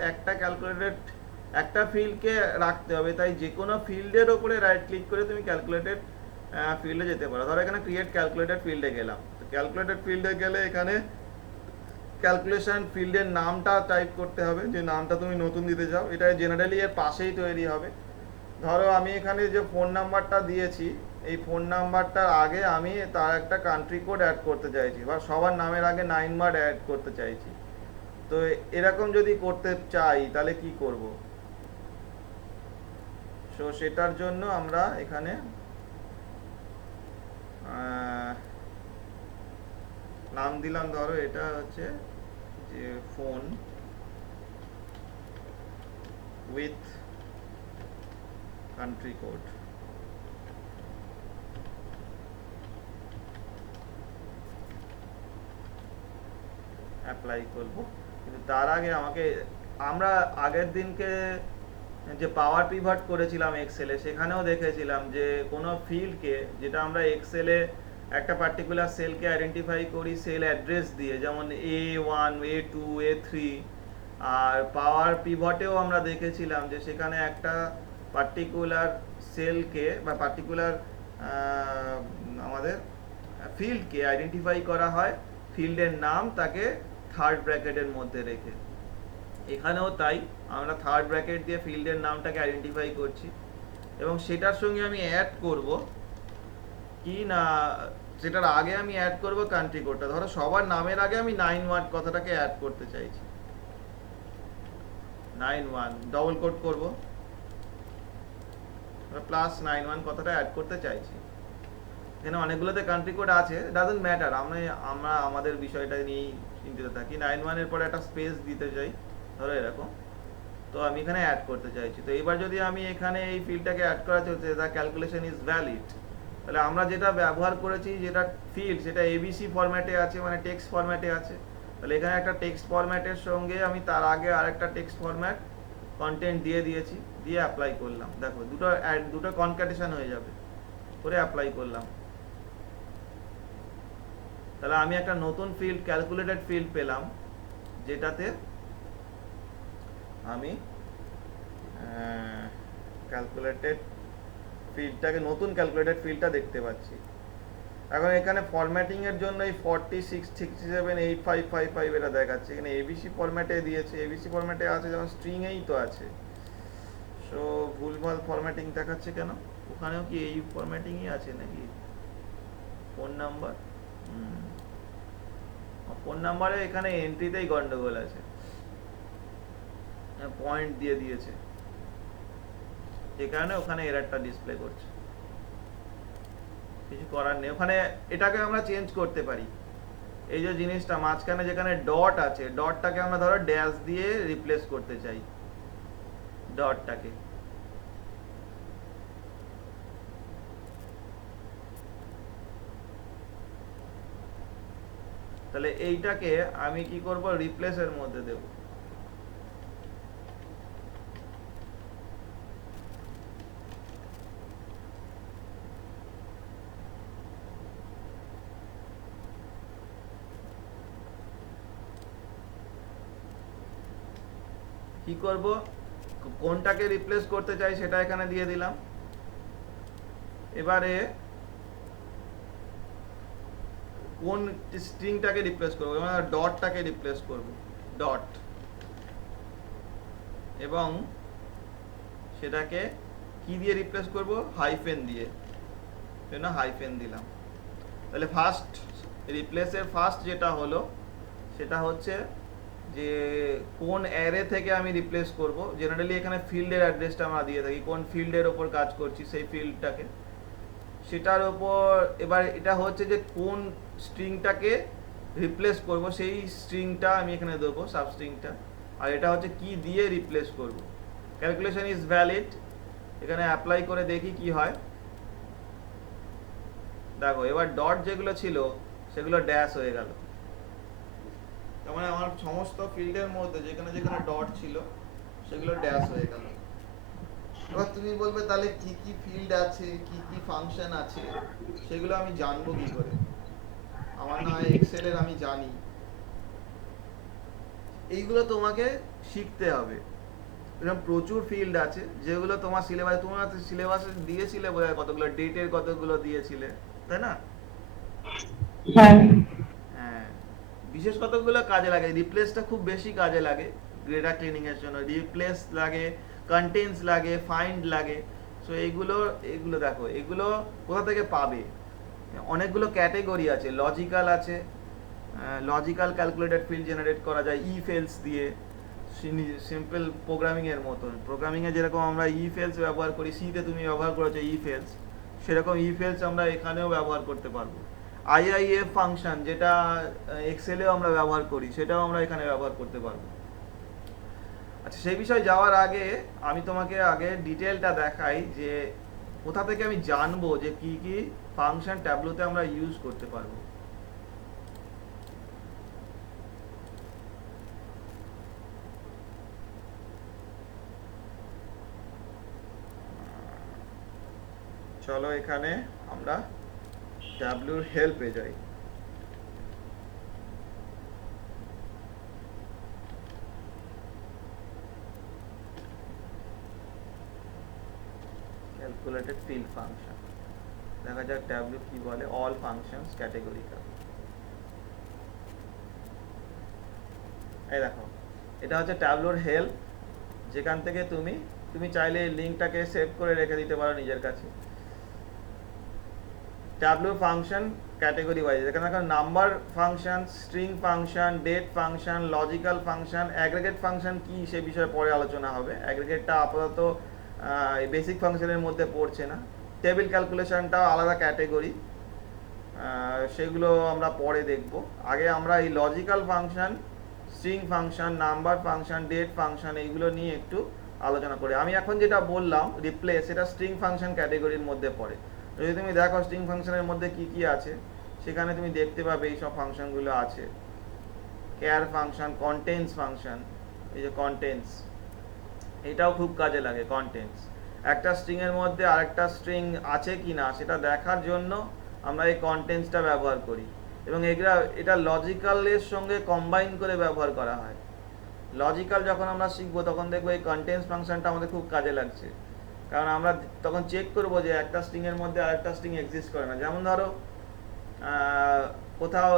একটা ফিল্ডকে রাখতে হবে, তাই যে কোনো ফিল্ডের উপরে রাইট ক্লিক করে তুমি ক্যালকুলেটেড ফিল্ডে যেতে পারো। ধরো এখানে ক্রিয়েট ক্যালকুলেটেড ফিল্ডে গেলাম, তো ক্যালকুলেটেড ফিল্ডে গেলে এখানে ক্যালকুলেশন ফিল্ডের নামটা টাইপ করতে হবে, যে নামটা তুমি নতুন দিতে চাও। এটা জেনারেলি এর পাশেই তৈরি হবে। ধরো আমি এখানে যে ফোন নাম্বারটা দিয়েছি, এই ফোন নাম্বারটার আগে আমি তার একটা কান্ট্রি কোড অ্যাড করতে চাইছি, বা সবার নামের আগে 9 বার অ্যাড করতে চাইছি। তো এরকম যদি করতে চাই তাহলে কি করব? সো সেটার জন্য আমরা এখানে নাম দিলাম, ধরো এটা হচ্ছে যে phone with country code. Apply করব, কিন্তু তার আগে আমাকে, আমরা আগের দিনকে যে পাওয়ার পিভট করেছিলাম এক্সেলে, সেখানেও দেখেছিলাম যে কোনো ফিল্ডকে, যেটা আমরা এক্সেলে একটা পার্টিকুলার সেলকে আইডেন্টিফাই করি সেল অ্যাড্রেস দিয়ে, যেমন A1 A2 A3, আর পাওয়ার পিভটেও আমরা দেখেছিলাম যে সেখানে একটা পার্টিকুলার সেলকে বা পার্টিকুলার আমাদের ফিল্ডকে আইডেন্টিফাই করা হয় ফিল্ডের নাম তাকে থার্ড ব্র্যাকেটের মধ্যে রেখে। এখানেও তাই, আমরা থার্ড ব্র্যাকেট দিয়ে ফিল্ডের নামটাকে আইডেন্টিফাই করছি, এবং সেটার সঙ্গে আমি অ্যাড করব কি না, সেটার আগে আমি অ্যাড করব কান্ট্রি কোডটা। ধরো সবার নামের আগে আমি 9 ওয়ার্ড কথাটাকে অ্যাড করতে চাইছি, 9 1 ডবল কোড করব, +91 কথাটা অ্যাড করতে চাইছি। এখানে অনেকগুলোতে কান্ট্রি কোড আছে, ডাজন্ট ম্যাটার, আমরা আমাদের বিষয়টা নিয়েই চিন্তিত থাকি। 9 1 এর পরে একটা স্পেস দিতে চাই, ধরো এরকম। তো আমি এখানে অ্যাড করতে চাইছি। তো এবার যদি আমি এখানে এই ফিল্ডটাকে অ্যাড করা চাইছি, দ্য ক্যালকুলেশন ইজ ভ্যালিড, তাহলে আমরা যেটা ব্যবহার করেছি, যেটা ফিল্ড, সেটা এবিসি ফরম্যাটে আছে, মানে টেক্সট ফরম্যাটে আছে। তাহলে এখানে একটা টেক্সট ফরম্যাটের সঙ্গে আমি তার আগে আরেকটা টেক্সট ফরম্যাট কন্টেন্ট দিয়ে দিয়েছি, দিয়ে অ্যাপ্লাই করলাম। দেখো দুটো কনক্যাটেশন হয়ে যাবে, করে অ্যাপ্লাই করলাম। তাহলে আমি একটা নতুন ফিল্ড, ক্যালকুলেটেড ফিল্ড পেলাম, যেটাতে আমি ক্যালকুলেটেড ফিল্ডটাকে, নতুন ক্যালকুলেটেড ফিল্ডটা দেখতে পাচ্ছি। এখন এখানে ফরম্যাটিং এর জন্য এই 46678555 এটা দেখাচ্ছে, এখানে এবিসি ফরম্যাটে দিয়েছে, এবিসি ফরম্যাটে আছে, যেমন স্ট্রিং এই তো আছে। সো ভুলভাল ফরম্যাটিং দেখাচ্ছে কেন? ওখানেও কি এই ফরম্যাটিংই আছে নাকি? ফোন নাম্বার, ফোন নাম্বারে এখানে এন্ট্রিতেই গন্ডগোল আছে, পয়েন্ট দিয়ে দিয়েছে, যে কারণে ওখানে এররটা ডিসপ্লে করছে। কিছু করার নেই, ওখানে এটাকে আমরা চেঞ্জ করতে পারি। এই যে জিনিসটা মাঝখানে যেখানে ডট আছে, ডটটাকে আমরা ধরো ড্যাশ দিয়ে রিপ্লেস করতে চাই, ডটটাকে। তাহলে এইটাকে আমি কি করব, রিপ্লেসের মধ্যে দেব। কি করব, কোনটাকে রিপ্লেস করতে চাই সেটা এখানে দিয়ে দিলাম। এবারে কোন স্ট্রিংটাকে রিপ্লেস করব, মানে ডটটাকে রিপ্লেস করব, ডট, এবং সেটাকে কি দিয়ে রিপ্লেস করব, হাইফেন দিয়ে, জন্য হাইফেন দিলাম। তাহলে ফার্স্ট রিপ্লেসের ফার্স্ট যেটা হলো, সেটা হচ্ছে যে কোন অ্যারে থেকে আমি রিপ্লেস করব। জেনারেলি এখানে ফিল্ডের অ্যাড্রেসটা আমরা দিয়ে থাকি, কোন ফিল্ডের ওপর কাজ করছি সেই ফিল্ডটাকে, সেটার ওপর। এবার এটা হচ্ছে যে কোন স্ট্রিংটাকে রিপ্লেস করব, সেই স্ট্রিংটা আমি এখানে দেবো, সাবস্ট্রিংটা। আর এটা হচ্ছে কি দিয়ে রিপ্লেস করব। ক্যালকুলেশন ইজ ভ্যালিড, এখানে অ্যাপ্লাই করে দেখি কি হয়। দেখো এবার ডট যেগুলো ছিল সেগুলো ড্যাশ হয়ে গেল, তার মানে আমার সমস্ত ফিল্ডের মধ্যে যেখানে যেখানে ডট ছিল সেগুলো ড্যাশ হয়ে গেল। এবার তুমি বলবে তাহলে কি কি ফিল্ড আছে, কি কি ফাংশন আছে, সেগুলো আমি জানবো কি করে? আমার না এক্সেলের আমি জানি, এইগুলো তোমাকে শিখতে হবে। এরকম প্রচুর ফিল্ড আছে যেগুলো তোমার সিলেবাসে দিয়েছিলে বোধহয়, কতগুলো ডেটের কতগুলো দিয়েছিলে, তাই না? হ্যাঁ। হ্যাঁ, বিশেষ কতগুলো কাজে লাগে, রিপ্লেসটা খুব বেশি কাজে লাগে ডেটা ক্লিনিং এর জন্য। রিপ্লেস লাগে, কন্টেন্টস লাগে, ফাইন্ড লাগে। সো এইগুলো এগুলো দেখো, এগুলো কোথা থেকে পাবে? অনেকগুলো ক্যাটেগরি আছে, লজিক্যাল আছে, লজিক্যাল ক্যালকুলেটেড ফিল্ড জেনারেট করা যায় ইফ এলস দিয়ে, সিম্পল প্রোগ্রামিং এর মতন। প্রোগ্রামিং এ যেরকম আমরা ইফ এলস ব্যবহার করি, সি তে তুমি ব্যবহার করেছো ইফ এলস, সেরকম ইফ এলস আমরা এখানেও ব্যবহার করতে পারবো। আইআইএফ ফাংশন যেটা এক্সেলেও আমরা ব্যবহার করি, সেটাও আমরা এখানে ব্যবহার করতে পারবো। আচ্ছা, সেই বিষয়ে যাওয়ার আগে আমি তোমাকে আগে ডিটেলটা দেখাই যে কোথা থেকে আমি জানবো যে কি কি ফাংশন ট্যাবলোতে আমরা ইউজ করতে পারবো। চলো এখানে আমরা ট্যাবলোর হেল্পে যাই। ক্যালকুলেটেড ফিল্ড ফাংশন, দেখা যাক ট্যাবলো কি বলে। অল ফাংশনস ক্যাটেগরিক্যাল, এই দেখো এটা হচ্ছে ট্যাবলোর হেল্প, যেখান থেকে তুমি তুমি চাইলে এই লিঙ্কটাকে সেভ করে রেখে দিতে পারো নিজের কাছে। ট্যাবলো ফাংশন ক্যাটেগরি ওয়াইজ, এখানে দেখো number function, string function, date function, logical function, aggregate function কি সে বিষয়ে পরে আলোচনা হবে। অ্যাগ্রিগেটটা আপাতত বেসিক ফাংশনের মধ্যে পড়ছে না। টেবিল ক্যালকুলেশনটাও আলাদা ক্যাটেগরি, সেগুলো আমরা পরে দেখব। আগে আমরা এই logical function, string function, number function, date function এইগুলো নিয়ে একটু আলোচনা করি। আমি এখন যেটা বললাম রিপ্লেস, এটা স্ট্রিং ফাংশন ক্যাটেগরির মধ্যে পড়ে। যদি তুমি দেখো স্ট্রিং ফাংশনের মধ্যে কি কি আছে, সেখানে তুমি দেখতে পাবে এই সব ফাংশনগুলো আছে। কেয়ার ফাংশন, কন্টেন্টস ফাংশন, এই যে কন্টেন্টস, এটাও খুব কাজে লাগে। কন্টেন্টস একটা স্ট্রিং এর মধ্যে আরেকটা স্ট্রিং আছে কি না সেটা দেখার জন্য আমরা এই কন্টেন্টসটা ব্যবহার করি, এবং এটা লজিক্যালের সঙ্গে কম্বাইন করে ব্যবহার করা হয়। লজিক্যাল যখন আমরা শিখবো তখন দেখবো এই কন্টেন্টস ফাংশনটা আমাদের খুব কাজে লাগছে, কারণ আমরা তখন চেক করবো যে একটা স্ট্রিং এর মধ্যে আরেকটা স্ট্রিং এক্সিস্ট করে না। যেমন ধরো কোথাও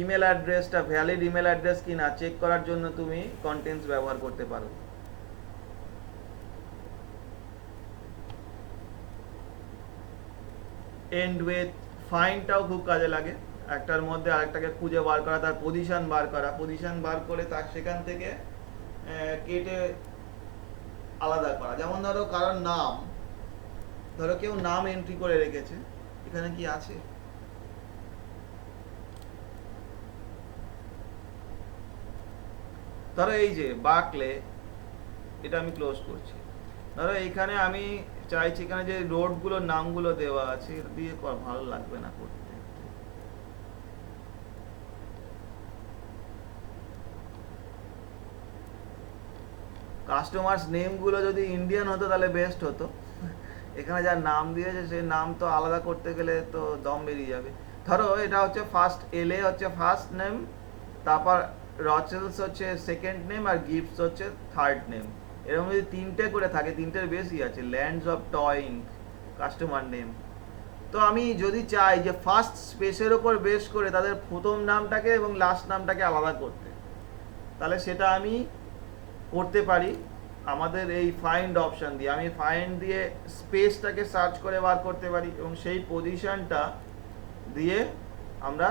ইমেল অ্যাড্রেসটা ভ্যালিড ইমেল অ্যাড্রেস কিনা চেক করার জন্য তুমি কন্টেন্টস ব্যবহার করতে পারো। এন্ড উইথ, ফাইন্ডটাও খুব কাজে লাগে, একটার মধ্যে আরেকটাকে খুঁজে বার করা, তার পজিশন বার করা, পজিশন বার করে তার সেখান থেকে কেটে আলাদা করা। যেমন ধরো কারোর নাম, ধরো কেউ নাম এন্ট্রি করে রেখেছে, এখানে কি আছে, ধরো এই যে বাকলে, এটা আমি ক্লোজ করছি। ধরো এইখানে আমি চাইছি এখানে যে রোডগুলোর নামগুলো দেওয়া আছে, এটা দিয়ে ভালো লাগবে না করতে। কাস্টমার্স নেমগুলো যদি ইন্ডিয়ান হতো তাহলে বেস্ট হতো। এখানে যার নাম দিয়েছে সেই নাম তো আলাদা করতে গেলে তো দম বেরিয়ে যাবে। ধরো এটা হচ্ছে ফার্স্ট, এলএ হচ্ছে ফার্স্ট নেম, তারপর রচেলস হচ্ছে সেকেন্ড নেম, আর গিফটস হচ্ছে থার্ড নেম। এরকম যদি তিনটে করে থাকে, তিনটের বেশি আছে, ল্যান্ডস অফ টয়িং কাস্টমার নেম। তো আমি যদি চাই যে ফার্স্ট স্পেসের ওপর বেস করে তাদের প্রথম নামটাকে এবং লাস্ট নামটাকে আলাদা করতে, তাহলে সেটা আমি করতে পারি আমাদের এই ফাইন্ড অপশন দিয়ে। আমি ফাইন্ড দিয়ে স্পেসটাকে সার্চ করে বার করতে পারি, এবং সেই পজিশনটা দিয়ে আমরা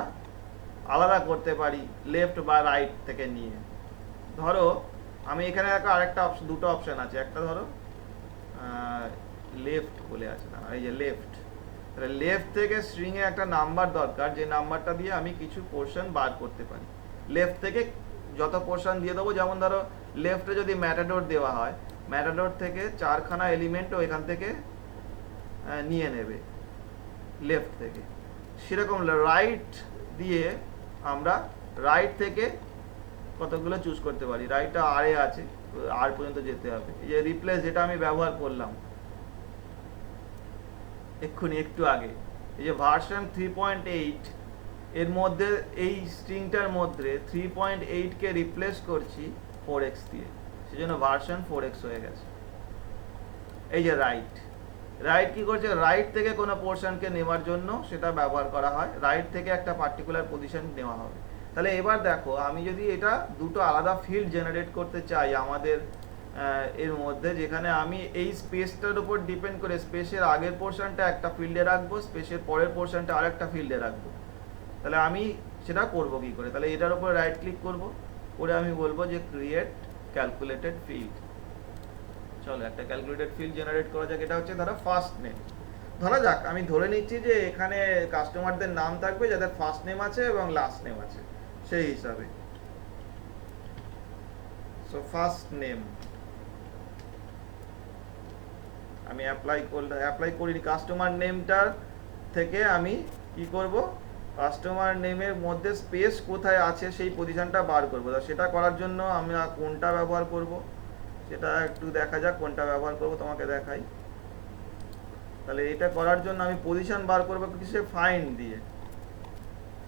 আলাদা করতে পারি লেফট বা রাইট থেকে নিয়ে। ধরো আমি এখানে আরেকটা অপশন, দুটো অপশন আছে, একটা ধরো লেফট বলে আছে, এই যে লেফট, তাহলে লেফট থেকে স্ট্রিং এ একটা নাম্বার দরকার, যে নাম্বারটা দিয়ে আমি কিছু পোর্শন বার করতে পারি। লেফট থেকে যত পোর্শন দিয়ে দেবো, যেমন ধরো লেফটে যদি ম্যাটাডোর দেওয়া হয়, ম্যাটাডোর থেকে 4খানা এলিমেন্টও এখান থেকে নিয়ে নেবে লেফট থেকে। সেরকম রাইট দিয়ে আমরা রাইট থেকে কতগুলো চুজ করতে পারি। রাইটটা আর এ আছে, আর পর্যন্ত যেতে হবে। এই যে রিপ্লেস, যেটা আমি ব্যবহার করলাম এক্ষুনি একটু আগে, এই যে ভার্সন 3.8 এর মধ্যে এই স্ট্রিংটার মধ্যে 3.8 কে রিপ্লেস করছি 4x দিয়ে। সেজন্য ভার্সন 4x হয়ে গেছে। এই যে রাইট, রাইট কি করছে, রাইট থেকে কোনো পোর্শনকে নেওয়ার জন্য সেটা ব্যবহার করা হয়, রাইট থেকে একটা পার্টিকুলার পজিশন নেওয়া হবে। তাহলে এবার দেখো, আমি যদি এটা দুটো আলাদা ফিল্ড জেনারেট করতে চাই আমাদের এর মধ্যে, যেখানে আমি এই স্পেসটার উপর ডিপেন্ড করে স্পেসের আগের পোর্শনটা একটা ফিল্ডে রাখবো, স্পেসের পরের পোর্শনটা আরেকটা ফিল্ডে রাখবো, তাহলে আমি সেটা করব কি করে? তাহলে এটার উপর রাইট ক্লিক করব, করে আমি বলবো যে ক্রিয়েট ক্যালকুলেটেড ফিল্ড। চলো একটা ক্যালকুলেটেড ফিল্ড জেনারেট করা যাক। এটা হচ্ছে ধরো ফার্স্ট নেম। ধরা যাক আমি ধরে নিচ্ছি যে এখানে কাস্টমারদের নাম থাকবে যাদের ফার্স্ট নেম আছে এবং লাস্ট নেম আছে, সেই হিসাবে। সো ফার্স্ট নেম আমি অ্যাপ্লাই করিনি। কাস্টমার নেমটার থেকে আমি কি করব, কাস্টমার নেমের মধ্যে স্পেস কোথায় আছে সেই পজিশনটা বার করব। সেটা করার জন্য আমরা কোনটা ব্যবহার করব সেটা একটু দেখা যাক, কোনটা ব্যবহার করব তোমাকে দেখাই। তাহলে এটা করার জন্য আমি পজিশন বার করব কিসে, ফাইন্ড দিয়ে।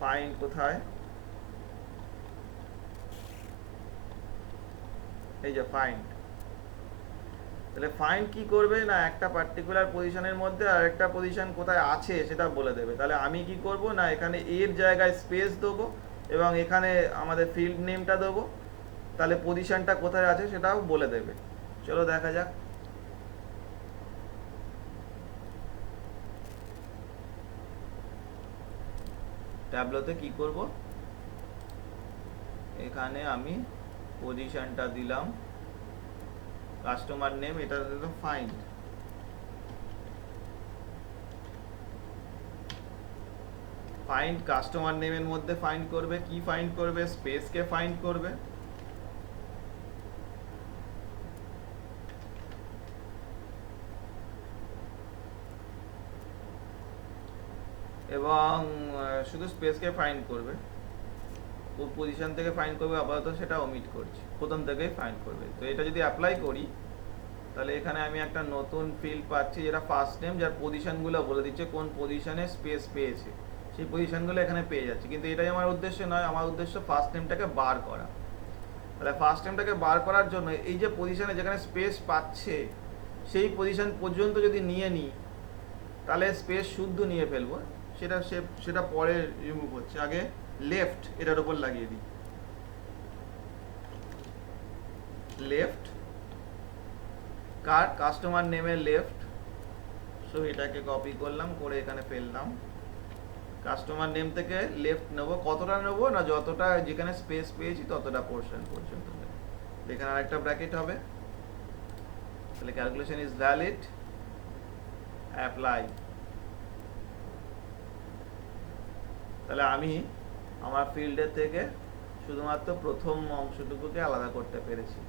ফাইন্ড কোথায়, এই যে ফাইন্ড। তাহলে ফাইন্ড কি করবে না, একটা পার্টিকুলার পজিশনের মধ্যে আরেকটা পজিশন কোথায় আছে সেটা বলে দেবে। তাহলে আমি কি করব না, এখানে এর জায়গায় স্পেস দেবো এবং এখানে আমাদের ফিল্ড নেমটা দেবো, তাহলে পজিশনটা কোথায় আছে সেটাও বলে দেবে। চলো দেখা যাক। ট্যাবলোতে কি করব, এখানে আমি পজিশনটা দিলাম, কাস্টমার নেম এটা দিলাম ফাইন্ড। ফাইন্ড কাস্টমার নেমের মধ্যে ফাইন্ড করবে, কি ফাইন্ড করবে, স্পেসকে ফাইন্ড করবে। এবং শুধু স্পেসকে ফাইন্ড করবে, কোন পজিশন থেকে ফাইন্ড করবে আপাতত সেটা ওমিট করছি, প্রথম থেকেই ফাইন্ড করবে। তো এটা যদি অ্যাপ্লাই করি, তাহলে এখানে আমি একটা নতুন ফিল্ড পাচ্ছি যেটা ফার্স্ট নেম, যার পজিশনগুলো বলে দিচ্ছে কোন পজিশনে স্পেস পেয়েছে, সেই পজিশনগুলো এখানে পেয়ে যাচ্ছে। কিন্তু এটাই আমার উদ্দেশ্য নয়, আমার উদ্দেশ্য ফার্স্ট নেমটাকে বার করা। তাহলে ফার্স্ট নেমটাকে বার করার জন্য এই যে পজিশনে যেখানে স্পেস পাচ্ছে সেই পজিশন পর্যন্ত যদি নিয়ে নিই, তাহলে স্পেস শুদ্ধ নিয়ে ফেলবো, সেটা পরে রিমুভ হচ্ছে। আগে লেফট এটার উপর লাগিয়ে দিই, লেফট কার কাস্টমার নেমের লেফট। সো এটাকে কপি করলাম, করে এখানে ফেললাম। কাস্টমার নেম থেকে লেফট নেবো, কতটা নেবো না, যতটা যেখানে স্পেস পেয়েছি ততটা পোর্শন পর্যন্ত নেব। এখানে আরেকটা ব্র্যাকেট হবে, তাহলে ক্যালকুলেশন ইজ ভ্যালিড, অ্যাপ্লাই। তাহলে আমি আমার ফিল্ডের থেকে শুধুমাত্র প্রথম অংশটুকুকে আলাদা করতে পেরেছি।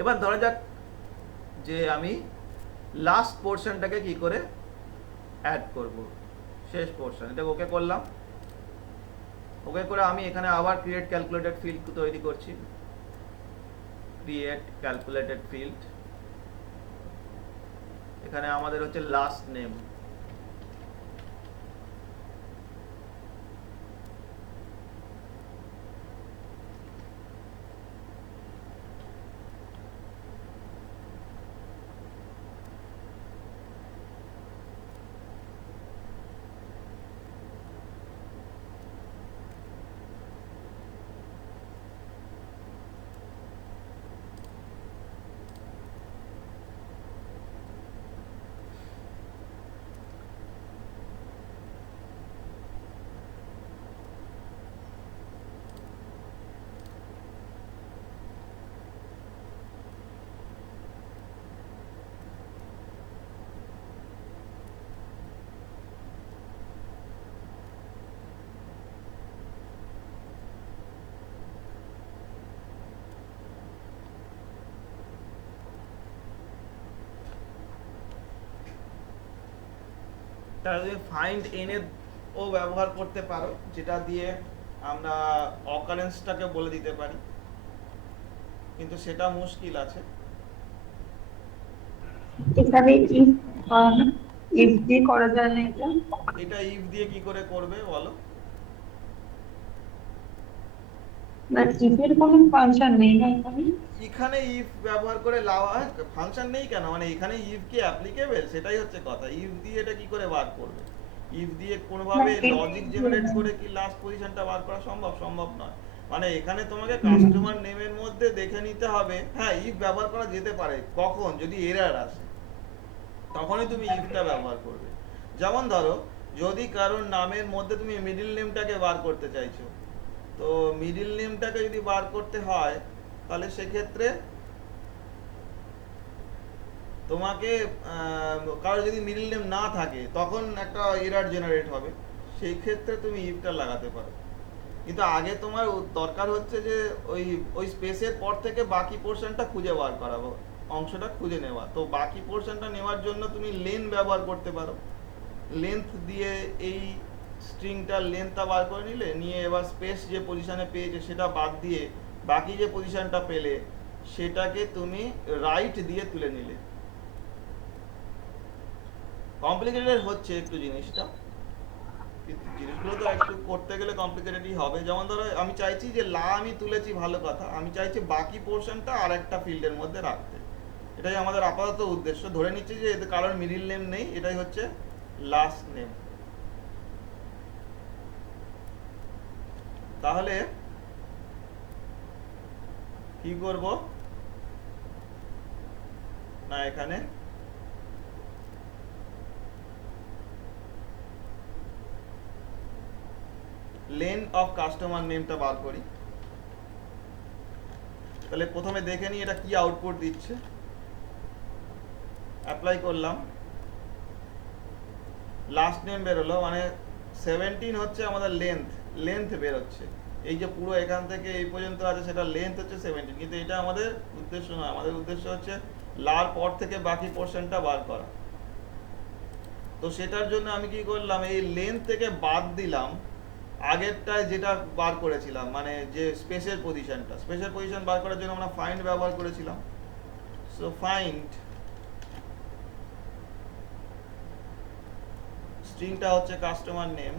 এবার ধরা যাক যে আমি লাস্ট পোর্শনটাকে কি করে অ্যাড করব, শেষ পোর্শন। এটা ওকে করলাম, ওকে করে আমি এখানে আবার ক্রিয়েট ক্যালকুলেটেড ফিল্ড তৈরি করছি। ক্রিয়েট ক্যালকুলেটেড ফিল্ড, এখানে আমাদের হচ্ছে লাস্ট নেম। তাহলে তুমি ফাইন্ড এনে ও ব্যবহার করতে পারো, যেটা দিয়ে আমরা অকারেন্সটাকে বলে দিতে পারি, কিন্তু সেটা মুশকিল আছে। এখানে ইফ দিয়ে করা যায় না এটা? এটা ইফ দিয়ে কি করে করবে বলো? না, ইফের কোনো ফাংশন নেই না এখানে? এখানে ইফ ব্যবহার করে ফাংশন নেই কেন, মানে এখানে ইফ কি অ্যাপ্লিকেবল সেটাই হচ্ছে কথা। ইফ দিয়ে এটা কি করে বার করবে? ইফ দিয়ে না, কোনোভাবে এটাই লজিক জেনারেট বলছি। করে কি লাস্ট পজিশনটা বার করা সম্ভব? সম্ভব নয়। মানে এখানে তোমাকে হুম। কাস্টমার নেমের মধ্যে দেখে নিতে হবে। হ্যাঁ, ইফ ব্যবহার করা যেতে পারে কখন, যদি এরার আসে তখনই তুমি ইফটা ব্যবহার করবে। যেমন ধরো, যদি কারোর নামের মধ্যে তুমি মিডিল নেমটাকে বার করতে চাইছো, তো মিডিল নেমটাকে যদি বার করতে হয় তাহলে সেক্ষেত্রে তোমাকে কারোর যদি মিডল নেম না থাকে তখন একটা এরর জেনারেট হবে, সেই ক্ষেত্রে তুমি ইফটা লাগাতে পারো। কিন্তু আগে তোমার দরকার হচ্ছে যে ওই ওই স্পেসের পর থেকে বাকি পোর্শনটা খুঁজে বার করা, অংশটা খুঁজে নেওয়া। তো বাকি পোর্শনটা নেওয়ার জন্য তুমি লেন ব্যবহার করতে পারো। লেন্থ দিয়ে এই স্ট্রিংটার লেন্থটা বার করে নিলে, নিয়ে এবার স্পেস যে পজিশনে পেয়েছে সেটা বাদ দিয়ে বাকি যে পজিশনটা পেলে সেটাকে তুমি রাইট দিয়ে তুলে নিলে। কমপ্লিকেটেড হচ্ছে একটু জিনিসটা, কিন্তু জিনিসগুলো তো একটু করতে গেলে কমপ্লিকেটেডই হবে। যেমন ধরো, আমি চাইছি যে লা আমি তুলেছি, ভালো কথা, আমি চাইছি বাকি পোর্শনটা আর একটা ফিল্ডের মধ্যে রাখতে। এটাই আমাদের আপাতত উদ্দেশ্য। ধরে নিচ্ছি যে এতে কারোর মিডিল নেম নেই, এটাই হচ্ছে লাস্ট নেম। তাহলে কি করব না, এখানে লেন অফ কাস্টমার নেমটা বার করি। তাহলে প্রথমে দেখে নিই এটা কি আউটপুট দিচ্ছে। অ্যাপ্লাই করলাম, লাস্ট নেম বেরোলো, মানে 17 হচ্ছে আমাদের লেন্থ। লেন্থ বেরোচ্ছে, এই যে পুরো এখান থেকে এই পর্যন্ত আছে সেটা লেন্থ হচ্ছে 17, কিন্তু এটা আমাদের উদ্দেশ্য নয়। আমাদের উদ্দেশ্য হচ্ছে লার পর থেকে বাকি পোর্শনটা বার করা। তো সেটার জন্য আমি কি করলাম, এই লেন্থ থেকে বাদ দিলাম আগেরটায় যেটা বার করেছিলাম, মানে যে স্পেসের পজিশনটা, স্পেসের পজিশন বার করার জন্য আমরা ফাইন্ড ব্যবহার করেছিলাম। সো ফাইন্ড স্ট্রিংটা হচ্ছে কাস্টমার নেম,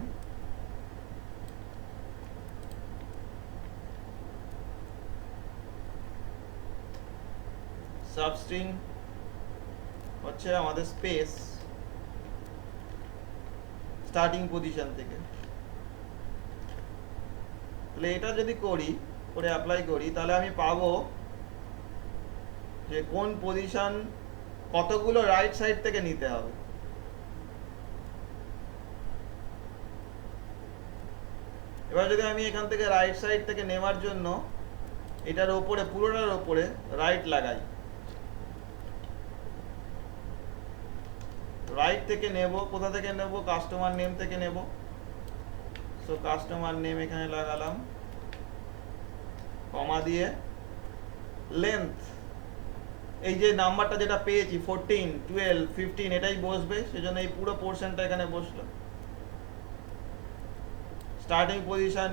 সাবস্ট্রিং হচ্ছে আমাদের স্পেস স্টার্টিং পজিশন থেকে। তাহলে এটা যদি করি, করে অ্যাপ্লাই করি, তাহলে আমি পাবো যে কোন পজিশন কতগুলো রাইট সাইড থেকে নিতে হবে। এবার যদি আমি এখান থেকে রাইট সাইড থেকে নেওয়ার জন্য এটার ওপরে, পুরোটার ওপরে রাইট লাগাই, রাইট থেকে নেব, কোথা থেকে নেব, কাস্টমার নেম থেকে নেব। সো কাস্টমার নেম এখানে লাগালাম, কমা দিয়ে লেন্থ, এই যে নাম্বারটা যেটা পেয়েছি 14, 12, 15 এটাই বসবে, সেজন্য এই পুরো পোর্শনটা এখানে বসলো। স্টার্টিং পজিশন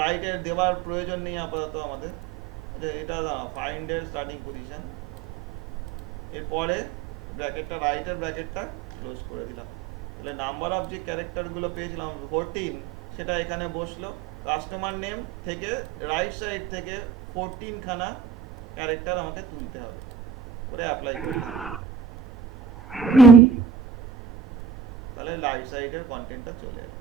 রাইটের দেওয়ার প্রয়োজন নেই আপাতত আমাদের, এটা ফাইন্ডের স্টার্টিং পজিশন। এরপরে ব্র্যাকেটটা, রাইটের ব্র্যাকেটটা ক্লোজ করে দিলাম। তাহলে নাম্বার অফ যে ক্যারেক্টারগুলো পেয়েছিলাম 14, সেটা এখানে বসলো। কাস্টমার নেম থেকে রাইট সাইড থেকে 14 খানা ক্যারেক্টার আমাকে তুলতে হবে, করে অ্যাপ্লাই করলাম। হুম। তাহলে রাইট সাইডের কন্টেন্টটা চলে এলো।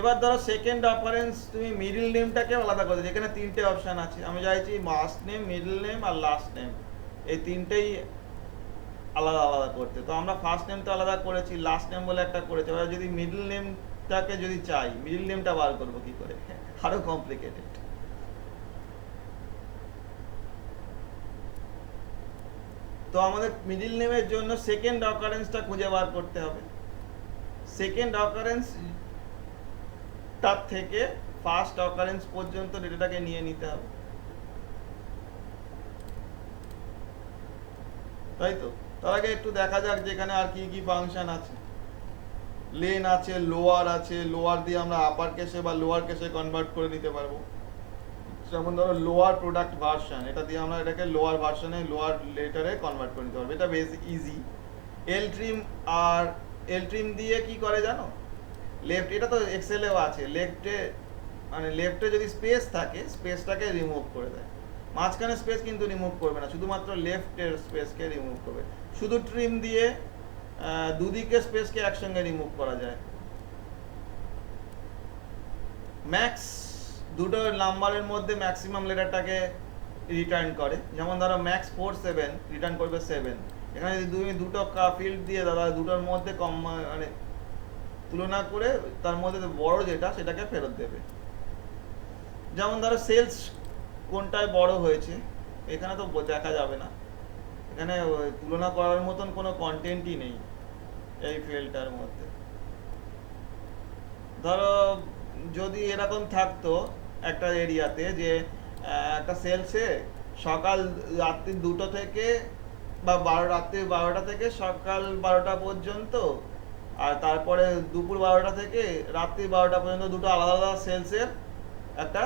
এবার ধরো সেকেন্ড অপারেন্স, তুমি মিডল নেমটাকে আলাদা করে, যেখানে তিনটে অপশন আছে, আমি চাইছি ফার্স্ট নেম, মিডল নেম আর লাস্ট নেম, এই তিনটেই আলাদা আলাদা করতে। তো আমরা ফার্স্ট নেমটা আলাদা করেছি, লাস্ট নেম বলে একটা করেছি। এবার যদি মিডল নেমটাকে যদি চাই, মিডল নেমটা বার করবো কি করে? আরো কমপ্লিকেটেড। তো আমাদের মিডল নেমের জন্য সেকেন্ড অকারেন্সটা খুঁজে বার করতে হবে। সেকেন্ড অকারেন্স তার থেকে ফার্স্ট অকারেন্স পর্যন্ত ডেটাটাকে নিয়ে নিতে হবে, তাই তো? তার আগে একটু দেখা যাক যেখানে আর কি কি ফাংশন আছে। লেন আছে, লোয়ার আছে, লোয়ার দিয়ে আমরা আপার কেসে বা লোয়ার কেসে কনভার্ট করে নিতে পারবো। যেমন ধরো লোয়ার প্রোডাক্ট ভার্সন, এটা দিয়ে আমরা এটাকে লোয়ার ভার্সনে লোয়ার লেটারে কনভার্ট করে নিতে পারবো, এটা বেশ ইজি। এল ট্রিম, আর এল ট্রিম দিয়ে কি করে জানো, লেফট, এটা তো এক্সেলেও আছে, লেফটে মানে লেফটে যদি স্পেস থাকে স্পেসটাকে রিমুভ করে দেয়, মাঝখানে স্পেস কিন্তু রিমুভ করবে না, শুধুমাত্র লেফটের স্পেসকে রিমুভ করবে। শুধু ট্রিম দিয়ে দুদিকে স্পেসকে একসঙ্গে রিমুভ করা যায়। ম্যাক্স, দুটো নাম্বারের মধ্যে ম্যাক্সিমাম লেটারটাকে রিটার্ন করে, যেমন ধরো ম্যাক্স 47 রিটার্ন করবে 7। এখানে যদি তুমি দুটো ফিল্ড দিয়ে দাও তাহলে দুটোর মধ্যে কম মানে তুলনা করে তার মধ্যে বড় যেটা সেটাকে ফেরত দেবে। যেমন ধরো সেলস কোনটায় বড় হয়েছে, এখানে তো দেখা যাবে না, এখানে তুলনা করার মতন কোনো কন্টেন্টই নেই এই ফিল্ডটার মধ্যে। ধরো যদি এরকম থাকতো একটা এরিয়াতে যে একটা সেলসে সকাল রাত্রি 2টো থেকে বা রাত্রি 12টা থেকে সকাল 12টা পর্যন্ত, আর তারপরে দুপুর 12টা থেকে রাত্রি 12টা পর্যন্ত দুটো আলাদা আলাদা সেলসের একটা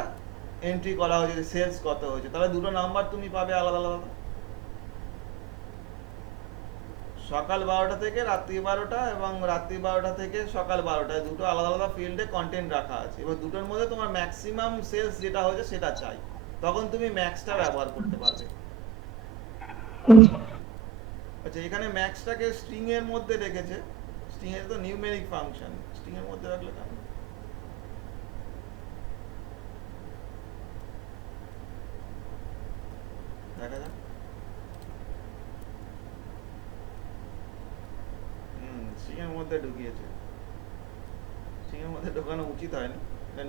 এন্ট্রি করা হয়েছে, সেলস কত হয়েছে, তাহলে দুটো নাম্বার তুমি পাবে আলাদা আলাদা। সকাল 12টা থেকে রাত্রি 12টা এবং রাত্রি 12টা থেকে সকাল 12টা, দুটো আলাদা আলাদা ফিল্ডে কন্টেন্ট রাখা আছে। এবার দুটোর মধ্যে তোমার ম্যাক্সিমাম সেলস যেটা হয়েছে সেটা চাই, তখন তুমি ম্যাক্সটা ব্যবহার করতে পারবে। আচ্ছা, এখানে ম্যাক্সটাকে স্ট্রিং এর মধ্যে রেখেছে, স্ট্রিং এর তো নিউমেরিক ফাংশন, স্ট্রিং এর মধ্যে রাখলে কেন? দেখা যাক। স্ট্রিং এর মধ্যে ঢুকিয়েছে, স্ট্রিং এর মধ্যে ঢোকানো উচিত হয়নি,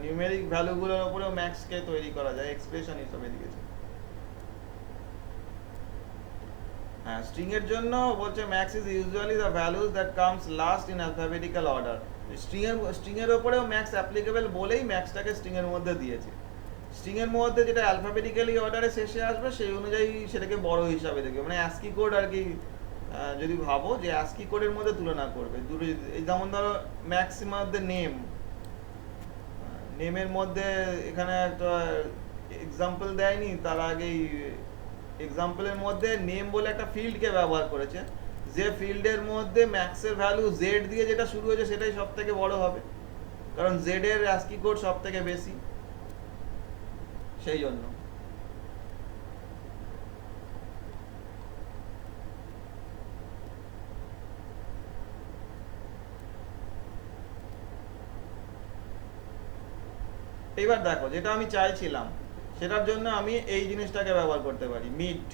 নিউমেরিক ভ্যালুগুলোর উপরেও ম্যাক্সকে তৈরি করা যায়, এক্সপ্রেশন হিসেবে দিয়েছে। হ্যাঁ, স্ট্রিং এর জন্য বলছে max is usually the values that comes last in alphabetical order. String এর উপরেও ম্যাক্স অ্যাপ্লিকেবল বলেই ম্যাক্সটাকে স্ট্রিং এর মধ্যে দিয়েছে। স্ট্রিং এর মধ্যে যেটা অ্যালফাবেটিক্যালি অর্ডারে শেষে আসবে সেই অনুযায়ী সেটাকে বড় হিসাবে দেখবে, মানে অ্যাস্কি কোড আর কি। যদি ভাবো যে অ্যাস্কি কোডের মধ্যে তুলনা করবে দুটো, যেমন ধরো ম্যাক্সিমাম দ্য নেম, নেমের মধ্যে এখানে একটা এক্সাম্পল দেয়নি, তার আগেই এক্সাম্পলের মধ্যে নেম বলে একটা ফিল্ডকে ব্যবহার করেছে, যে ফিল্ডের মধ্যে ম্যাক্সের ভ্যালু জেড দিয়ে যেটা শুরু হয়েছে সেটাই সব থেকে বড় হবে, কারণ জেড এর অ্যাস্কি কোড সব থেকে বেশি, সেই জন্য। এইবার দেখো, যেটা আমি চাইছিলাম সেটার জন্য আমি এই জিনিসটাকে ব্যবহার করতে পারি, মিট।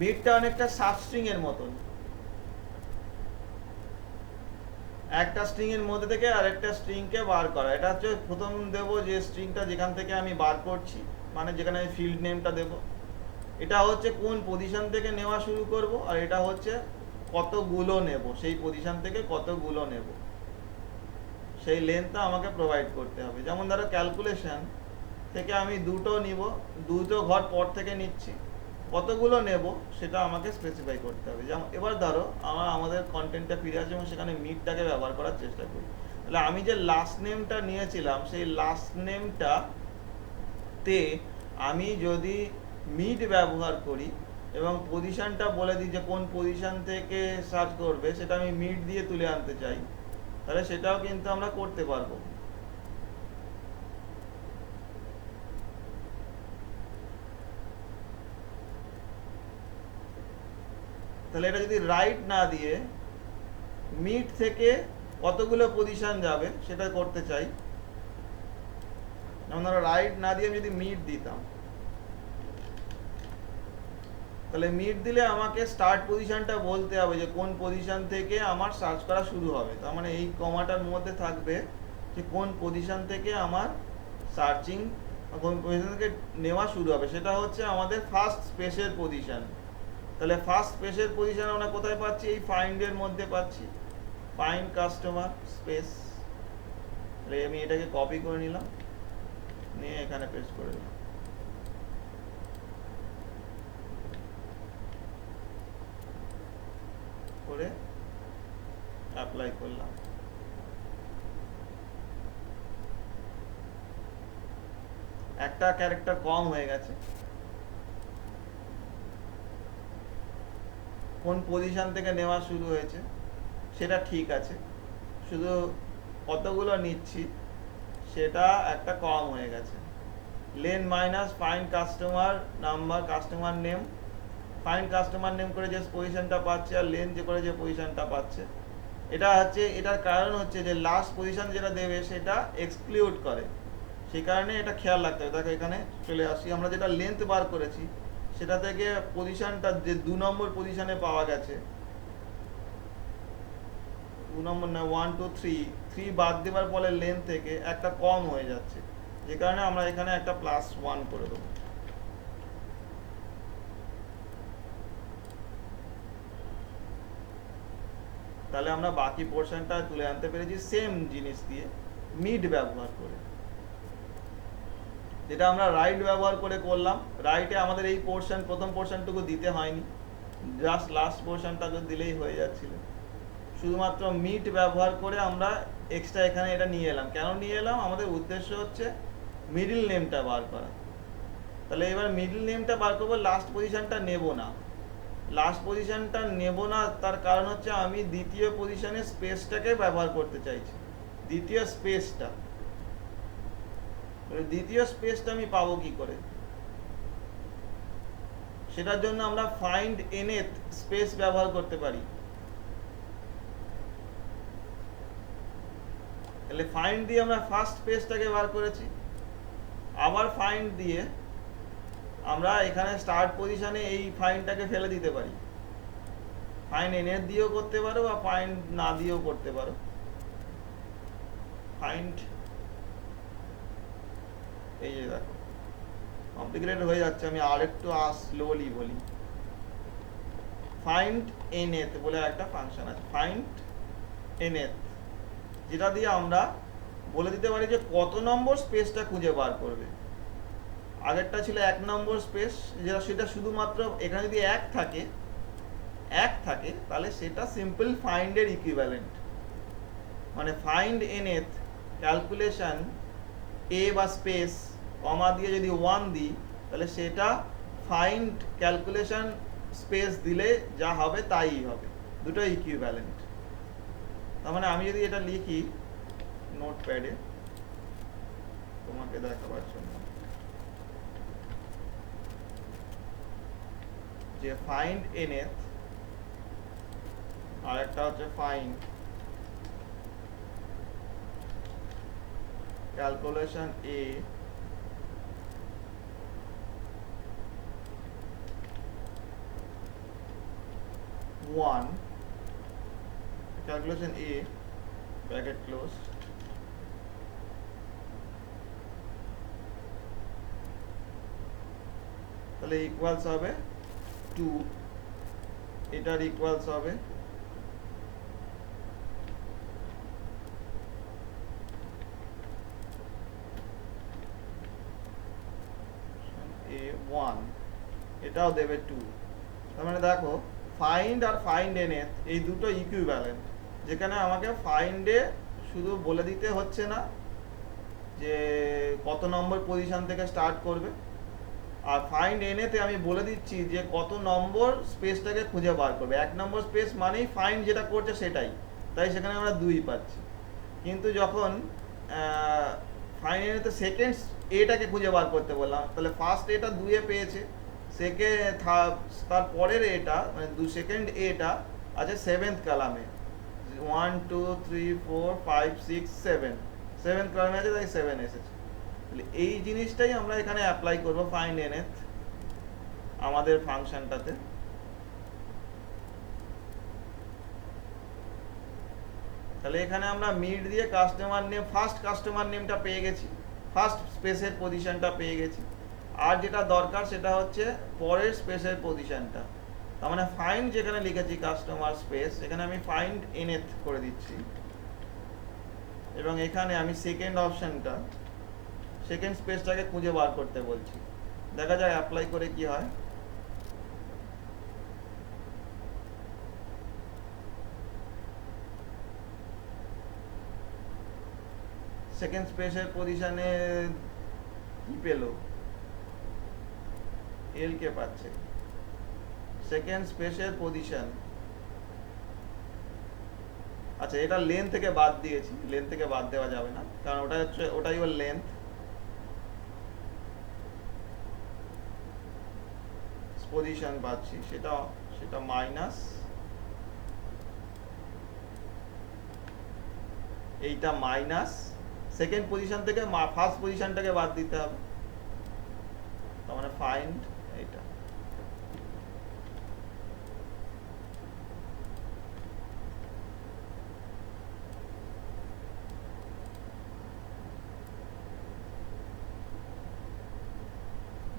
মিটটা অনেকটা সাবস্ট্রিং এর মতন, একটা স্ট্রিং এর মধ্যে থেকে আরেকটা স্ট্রিংকে বার করা। এটা হচ্ছে প্রথম দেবো যে স্ট্রিংটা যেখান থেকে আমি বার করছি, মানে যেখানে আমি ফিল্ড নেমটা দেবো, এটা হচ্ছে কোন পজিশন থেকে নেওয়া শুরু করব, আর এটা হচ্ছে কতগুলো নেব, সেই পজিশন থেকে কতগুলো নেব সেই লেন্থটা আমাকে প্রোভাইড করতে হবে। যেমন ধরো ক্যালকুলেশন থেকে আমি দুটো নিব, দুটো ঘর পর থেকে নিচ্ছি, কতগুলো নেব সেটা আমাকে স্পেসিফাই করতে হবে। যেমন এবার ধরো আমাদের কন্টেন্টটা ফিরে আসে এবং সেখানে মিটটাকে ব্যবহার করার চেষ্টা করি, তাহলে আমি যে লাস্ট নেমটা নিয়েছিলাম সেই লাস্ট নেমটা তে আমি যদি মিট ব্যবহার করি এবং পজিশনটা বলে দিই যে কোন পজিশন থেকে সার্চ করবে, সেটা আমি মিট দিয়ে তুলে আনতে চাই, তাহলে সেটাও কিন্তু আমরা করতে পারবো। তাহলে এটা যদি রাইট না দিয়ে মিট থেকে কতগুলো পজিশন যাবে সেটা করতে চাই, যেমন ধরো রাইট না দিয়ে আমি যদি মিট দিতাম, তাহলে মিট দিলে আমাকে স্টার্ট পজিশনটা বলতে হবে যে কোন পজিশন থেকে আমার সার্চ করা শুরু হবে, তার মানে এই কমাটার মধ্যে থাকবে যে কোন পজিশন থেকে আমার সার্চিং, কোন পজিশন থেকে নেওয়া শুরু হবে, সেটা হচ্ছে আমাদের ফার্স্ট স্পেসের পজিশন। তাহলে ফার্স্ট স্পেসের পজিশন আমরা কোথায় পাচ্ছি, এই ফাইন্ড এর মধ্যে পাচ্ছি, ফাইন্ড কাস্টমার স্পেস। তাহলে আমি এটাকে কপি করে নিলাম, নিয়ে এখানে পেস্ট করে দিলাম, করে অ্যাপ্লাই করলাম। একটা ক্যারেক্টার কম হয়ে গেছে। কোন পজিশন থেকে নেওয়া শুরু হয়েছে সেটা ঠিক আছে, শুধু কতগুলো নিচ্ছি সেটা একটা কম হয়ে গেছে। Lane minus find customer number customer name, find customer name করে যে পজিশনটা পাচ্ছে আর লেন যে করে যে পজিশনটা পাচ্ছে, এটা হচ্ছে, এটার কারণ হচ্ছে যে লাস্ট পজিশন যেটা দেবে সেটা এক্সক্লুড করে, সেই কারণে এটা খেয়াল রাখতে হবে। দেখো এখানে চলে আসি, আমরা যেটা লেন্থ বার করেছি সেটা থেকে পজিশনটা যে 2 নম্বর পজিশনে পাওয়া গেছে, 2 নম্বর না 1 2 3 বাদ দেওয়ার ফলে লেন্থ থেকে একটা কম হয়ে যাচ্ছে, যে কারণে আমরা এখানে একটা +1 করে দেবো। তাহলে আমরা বাকি পোর্শনটা তুলে আনতে পেরেছি সেম জিনিস দিয়ে, মিড ব্যবহার করে। যেটা আমরা রাইট ব্যবহার করে করলাম, রাইটে আমাদের এই পোর্শন প্রথম পোর্শনটুকু দিতে হয়নি, জাস্ট লাস্ট পোর্শনটাকে দিলেই হয়ে যাচ্ছিল। শুধুমাত্র মিড ব্যবহার করে আমরা এক্সট্রা এখানে এটা নিয়ে এলাম। কেন নিয়ে এলাম? আমাদের উদ্দেশ্য হচ্ছে মিডল নেমটা বার করা। তাহলে এবার মিডল নেমটা বার করবো, লাস্ট পজিশনটা নেব না। লাস্ট পজিশনটা নেব না তার কারণ হচ্ছে আমি দ্বিতীয় পজিশনে স্পেসটাকে ব্যবহার করতে চাইছি, দ্বিতীয় স্পেসটা। দ্বিতীয় স্পেসটা আমি পাবো কি করে? সেটার জন্য আমরা ফাইন্ড এনএথ স্পেস ব্যবহার করতে পারি। তাহলে ফাইন্ড দিয়ে আমরা ফার্স্ট স্পেসটাকে বার করেছি, আবার ফাইন্ড দিয়ে আমরা এখানে স্টার্ট পজিশনে এই ফাইন্ডটাকে ফেলে দিতে পারি। ফাইন্ড এনএথ দিয়েও করতে পারো বা ফাইন্ড না দিয়েও করতে পারো। ফাইন্ড, এই যে দেখো কমপ্লিকেটেড হয়ে যাচ্ছে, আমি আর একটু স্লোলি বলি। ফাইন্ড এনএথ বলে একটা ফাংশন আছে, ফাইন্ড এনএথ, যেটা দিয়ে আমরা বলে দিতে পারি যে কত নম্বর স্পেসটা খুঁজে বার করবে। আগেরটা ছিল 1 নম্বর স্পেস, যেটা সেটা শুধুমাত্র এখানে যদি 1 থাকে তাহলে সেটা সিম্পল ফাইন্ডের ইকুইভ্যালেন্ট। মানে ফাইন্ড এনএথ ক্যালকুলেশন এ বা স্পেস কমা দিয়ে যদি 1 দিই তাহলে সেটা ফাইন্ড ক্যালকুলেশন স্পেস দিলে যা হবে তাই হবে, দুটো ইকুইভ্যালেন্ট। তার মানে আমি যদি এটা লিখি নোটপ্যাডে তোমাকে দেখাবার জন্য, যে ফাইন্ড এনএথ আর একটা হচ্ছে find calculation A one calculation A bracket close তাহলে ইকুয়ালস হবে 2, এটার ইকুয়ালস হবে A1, এটাও দেবে 2। তার মানে দেখো ফাইন্ড আর ফাইন্ড এনএথ এই দুটো ইকুইভ্যালেন্ট, যেখানে আমাকে ফাইন্ডে শুধু বলে দিতে হচ্ছে না যে কত নম্বর পজিশন থেকে স্টার্ট করবে, আর ফাইন্ড এনএতে আমি বলে দিচ্ছি যে কত নম্বর স্পেসটাকে খুঁজে বার করবে। 1 নম্বর স্পেস মানেই ফাইন্ড যেটা করছে সেটাই, তাই সেখানে আমরা 2 পাচ্ছি। কিন্তু যখন ফাইন্ড এনএতে সেকেন্ড এটাকে খুঁজে বার করতে বললাম, তাহলে ফার্স্ট এটা 2 পেয়েছে, তার পরের এটা মানে সেকেন্ড এটা আছে 7th কলামে, 1 2 3 4 5 6 7, 7th কলামে আছে তাই 7 এসেছে। তাহলে এই জিনিসটাই আমরা এখানে অ্যাপ্লাই করব ফাইন্ড এনএথ আমাদের ফাংশনটাতে। তাহলে এখানে আমরা মিড দিয়ে কাস্টমার নেম, ফার্স্ট কাস্টমার নেমটা পেয়ে গেছি, ফার্স্ট স্পেসের পজিশনটা পেয়ে গেছি, আর যেটা দরকার সেটা হচ্ছে পরের স্পেসের পজিশনটা। তার মানে ফাইন্ড যেখানে লিখেছি কাস্টমার স্পেস, এখানে আমি ফাইন্ড এনএথ করে দিচ্ছি, এবং এখানে আমি সেকেন্ড অপশনটা, সেকেন্ড স্পেসটাকে খুঁজে বার করতে বলছি। দেখা যাক অ্যাপ্লাই করে কি হয়। সেকেন্ড স্পেসের পজিশনে কি পেলো, এল কে পাচ্ছে, সেকেন্ড স্পেসের পজিশন। আচ্ছা, এটা লেন থেকে বাদ দিয়েছি, লেন থেকে বাদ দেওয়া যাবে না, কারণ ওটা হচ্ছে, ওটাই ওর লেন্থ। পজিশন পাচ্ছি, সেটা সেটা মাইনাস এইটা মাইনাস সেকেন্ড পজিশন থেকে ফার্স্ট পজিশনটাকে বাদ দিতে হবে, তার মানে ফাইন্ড এইটা।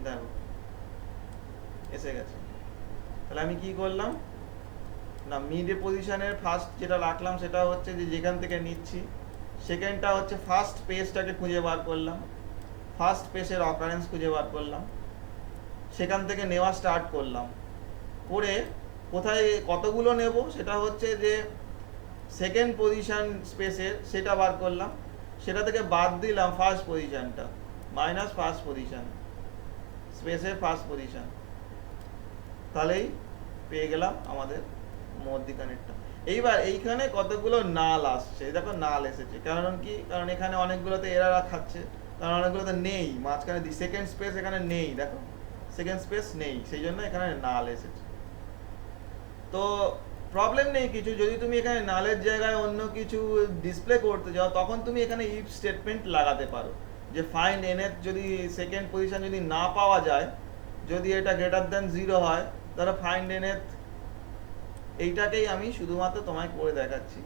দেখো এসে গেছে। তাহলে আমি কি করলাম না, মিড পজিশনের ফার্স্ট যেটা রাখলাম সেটা হচ্ছে যে যেখান থেকে নিচ্ছি, সেকেন্ডটা হচ্ছে ফার্স্ট পেজটাকে খুঁজে বার করলাম, ফার্স্ট পেজের অকারেন্স খুঁজে বার করলাম, সেখান থেকে নেওয়া স্টার্ট করলাম, করে কোথায় কতগুলো নেব সেটা হচ্ছে যে সেকেন্ড পজিশন স্পেসের সেটা বার করলাম, সেটা থেকে বাদ দিলাম ফার্স্ট পজিশনটা, মাইনাস ফার্স্ট পজিশন স্পেসের ফার্স্ট পজিশন, তাহলেই পেয়ে গেলাম আমাদের মধ্যিখানেরটা। এইবার এইখানে কতগুলো নাল আসছে, দেখো নাল এসেছে, কারণ কি, কারণ এখানে অনেকগুলোতে এরার খাচ্ছে, কারণ অনেকগুলোতে নেই মাঝখানে, সেকেন্ড স্পেস এখানে নেই, দেখো সেকেন্ড স্পেস নেই, সেই জন্য এখানে নাল এসেছে। তো প্রবলেম নেই কিছু, যদি তুমি এখানে নালের জায়গায় অন্য কিছু ডিসপ্লে করতে যাও, তখন তুমি এখানে ইফ স্টেটমেন্ট লাগাতে পারো, যে ফাইন্ড এনএথ যদি সেকেন্ড পজিশন যদি না পাওয়া যায়, যদি এটা গ্রেটার দ্যান 0 হয়, তাহলে ফাইন্ড এনএথ, এইটাকেই আমি শুধুমাত্র তোমায় করে দেখাচ্ছি।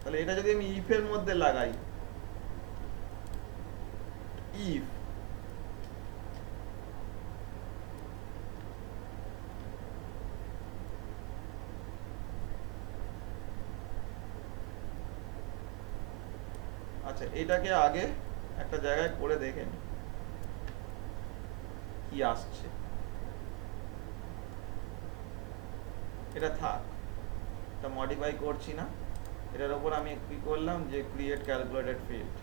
তাহলে এটা যদি আমি ইফ এর মধ্যে লাগাই, ইফ আচ্ছা, এটাকে আগে একটা জায়গায় করে দেখেন কি আসছে। এটা থাক, এটা মডিফাই করছি না, এটার উপর আমি কি করলাম যে ক্রিয়েট ক্যালকুলেটেড ফিল্ড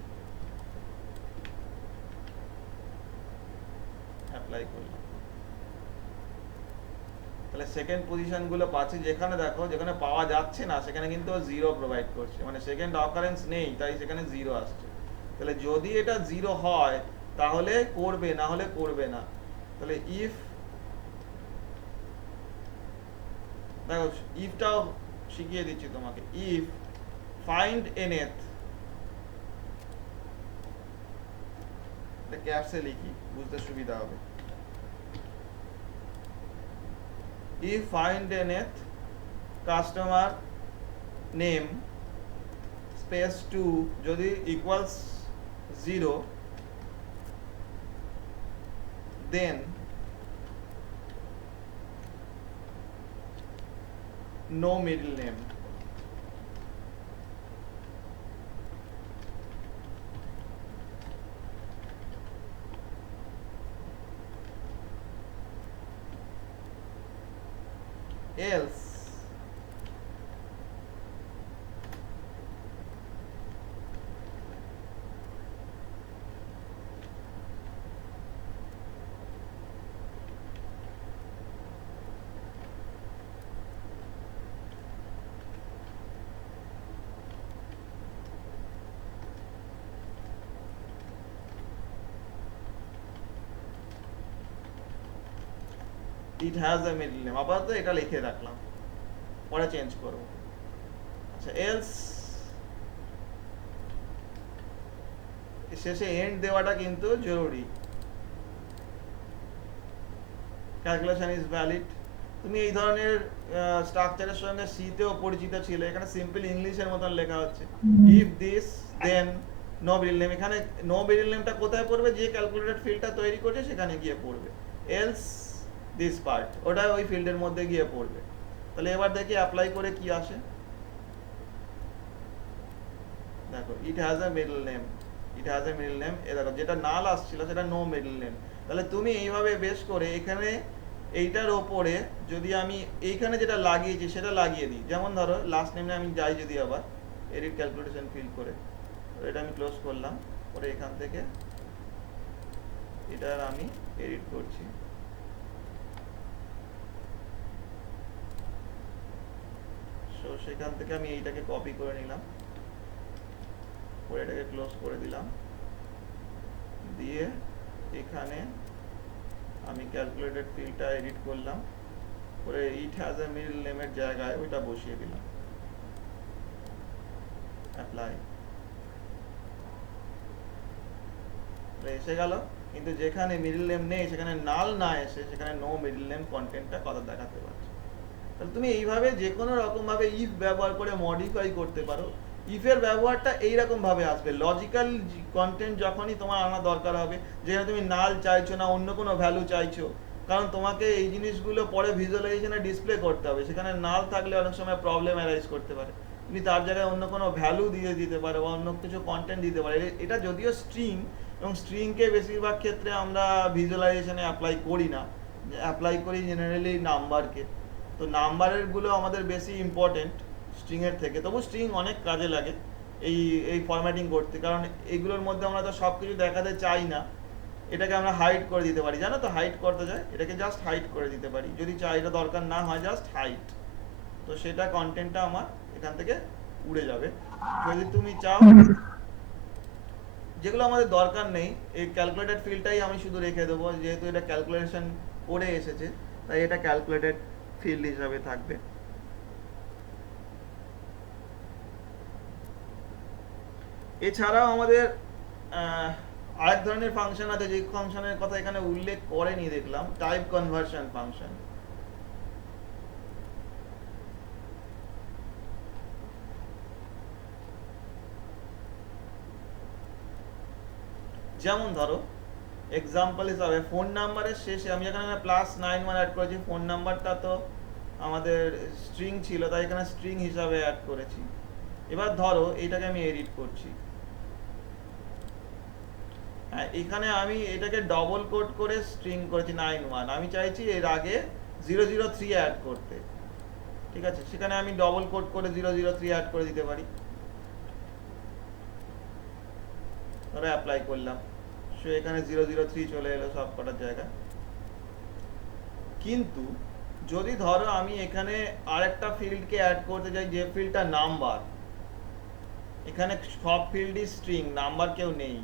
অ্যাপ্লাই করলাম। তাহলে সেকেন্ড পজিশন গুলো পাচ্ছি, যেখানে দেখো যেখানে পাওয়া যাচ্ছে না সেখানে কিন্তু 0 প্রোভাইড করছে, মানে সেকেন্ড অকারেন্স নেই, তাই সেখানে 0 আসছে। তাহলে যদি এটা 0 হয় তাহলে করবে, না হলে করবে না। তাহলে ইফ, দেখো ইফটাও শিখিয়ে দিচ্ছি তোমাকে, ইফ ফাইন্ড এনএথ, এটা ক্যাপসে লিখি বুঝতে সুবিধা হবে। if find nth customer name space 2 যদি equals 0, then no middle name, else it has a middle name, আপাতত এটা লিখে রাখলাম, পরে চেঞ্জ করব। আচ্ছা, else শেষে এন্ড দেওয়াটা কিন্তু জরুরি। ক্যালকুলেশন ইজ ভ্যালিড, তুমি এই ধরনের স্ট্রাকচারের সঙ্গে সিতেও পরিচিত ছিল, এখানে সিম্পল ইংলিশের মতন লেখা হচ্ছে if this then no middle name. এখানে নো মিডল নেমটা কোথায় পড়বে, যে ক্যালকুলেটেড ফিল্ডটা তৈরি করছে সেখানে গিয়ে পড়বে, এলস দিস পার্ট ওটা ওই ফিল্ডের মধ্যে গিয়ে পড়বে। তাহলে এবার দেখি অ্যাপ্লাই করে কি আসে। দেখো it has a middle name, it has a middle name, a দেখো যেটা নাল আসছিল সেটা নো মিডল নেম। তাহলে তুমি এইভাবে বেশ করে এখানে এইটার ওপরে যদি আমি এইখানে যেটা লাগিয়েছি সেটা লাগিয়ে দিই, যেমন ধরো লাস্ট নেমে আমি যাই যদি আবার এডিট ক্যালকুলেশন ফিল করে, তো এটা আমি ক্লোজ করলাম, পরে এখান থেকে এটার আমি এডিট করছি। সো সেখান থেকে আমি এইটাকে কপি করে নিলাম, পরে এটাকে ক্লোজ করে দিলাম, দিয়ে এখানে আমি ক্যালকুলেটেড ফিল্ডটা এডিট করলাম, পরে ইট হ্যাজ এ মিডল নেমের জায়গায় ওইটা বসিয়ে দিলাম, অ্যাপ্লাই। এসে গেল, কিন্তু যেখানে মিডল নেম নেই সেখানে নাল না এসে সেখানে নো মিডল নেম কন্টেন্টটা কথা দেখাতে পারছে। তাহলে তুমি এইভাবে যে কোনো রকম ভাবে ইফ ব্যবহার করে মডিফাই করতে পারো। ইফের ব্যবহারটা এইরকম ভাবে আসবে, লজিক্যাল কন্টেন্ট যখনই তোমার আনা দরকার হবে, যেখানে তুমি নাল চাইছো না অন্য কোনো ভ্যালু চাইছো, কারণ তোমাকে এই জিনিসগুলো পরে ভিজুয়ালাইজেশনে ডিসপ্লে করতে হবে, সেখানে নাল থাকলে অনেক সময় প্রবলেম অ্যারাইজ করতে পারে, তুমি তার জায়গায় অন্য কোনো ভ্যালু দিয়ে দিতে পারো বা অন্য কিছু কন্টেন্ট দিতে পারো। এটা যদিও স্ট্রিং, এবং স্ট্রিংকে বেশিরভাগ ক্ষেত্রে আমরা ভিজুয়ালাইজেশনে অ্যাপ্লাই করি না, অ্যাপ্লাই করি জেনারেলি নাম্বারকে। তো নাম্বারের গুলো আমাদের বেশি ইম্পর্টেন্ট স্ট্রিং এর থেকে, তবু স্ট্রিং অনেক কাজে লাগে এই এই ফরম্যাটিং করতে, কারণ এইগুলোর মধ্যে আমরা তো সব কিছু দেখাতে চাই না। এটাকে আমরা হাইড করে দিতে পারি, জানো তো হাইড করতে যায়, এটাকে জাস্ট হাইড করে দিতে পারি যদি চাই, এটা দরকার না হয় জাস্ট হাইড। তো সেটা কন্টেন্টটা আমার এখান থেকে উড়ে যাবে। যদি তুমি চাও, যেগুলো আমাদের দরকার নেই এই ক্যালকুলেটেড ফিল্ডটাই আমি শুধু রেখে দেবো, যেহেতু এটা ক্যালকুলেশন করে এসেছে তাই এটা ক্যালকুলেটেড ফিল্ড হিসাবে থাকবে। এছাড়াও আমাদের আরেক ধরনের ফাংশন আছে, যে ফাংশনের কথা এখানে উল্লেখ করেনি দেখলাম, টাইপ কনভার্সন ফাংশন। যেমন ধরো এক্সাম্পল হিসাবে ফোন নাম্বারের শেষে আমি এখানে +91 অ্যাড করেছি, ফোন নাম্বারটা তো আমাদের স্ট্রিং ছিল তাই এখানে স্ট্রিং হিসাবে অ্যাড করেছি। এবার ধরো এইটাকে আমি এডিট করছি, হ্যাঁ এখানে আমি এটাকে ডবল কোড করে স্ট্রিং করেছি 91, আমি চাইছি এর আগে 003 অ্যাড করতে, ঠিক আছে, সেখানে আমি ডবল কোড করে 003 অ্যাড করে দিতে পারি, ধরো অ্যাপ্লাই করলাম, সো এখানে 003 চলে এলো সব কটার জায়গায়। কিন্তু যদি ধরো আমি এখানে আরেকটা ফিল্ডকে অ্যাড করতে চাই, যে ফিল্ডটা নাম্বার, এখানে সব ফিল্ডই স্ট্রিং, নাম্বার কেউ নেই,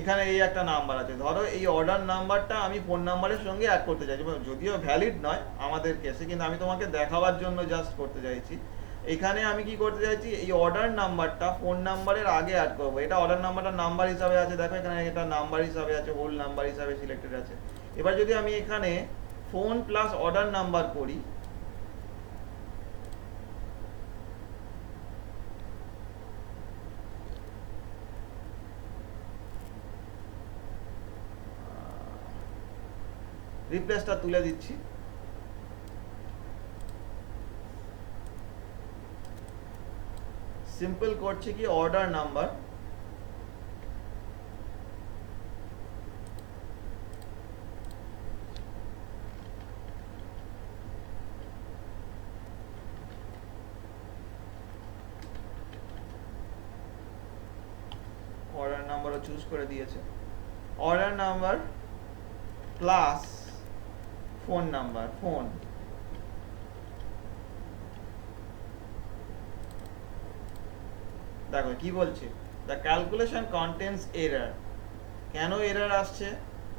এখানে এই একটা নাম্বার আছে, ধরো এই অর্ডার নাম্বারটা আমি ফোন নাম্বারের সঙ্গে অ্যাড করতে চাইছি, যদিও ভ্যালিড নয় আমাদের কেসে, কিন্তু আমি তোমাকে দেখাবার জন্য জাস্ট করতে চাইছি। এখানে আমি কি করতে চাইছি, এই অর্ডার নাম্বারটা ফোন নাম্বারের আগে অ্যাড করবো, এটা অর্ডার নাম্বারটা নাম্বার হিসাবে আছে, দেখো এখানে এটা নাম্বার হিসাবে আছে, হোল নাম্বার হিসাবে সিলেক্টেড আছে। এবার যদি আমি এখানে ফোন প্লাস অর্ডার নাম্বার করি, রিপ্লেসটা তুলে দিচ্ছি, সিম্পল করছি কি অর্ডার নাম্বার অর্ডার নাম্বারও চুজ করে দিয়েছে, order number plus phone number, phone, দেখো কি বলছে, দ্য ক্যালকুলেশন কন্টেন্টস এরর। কেন এরর আসছে,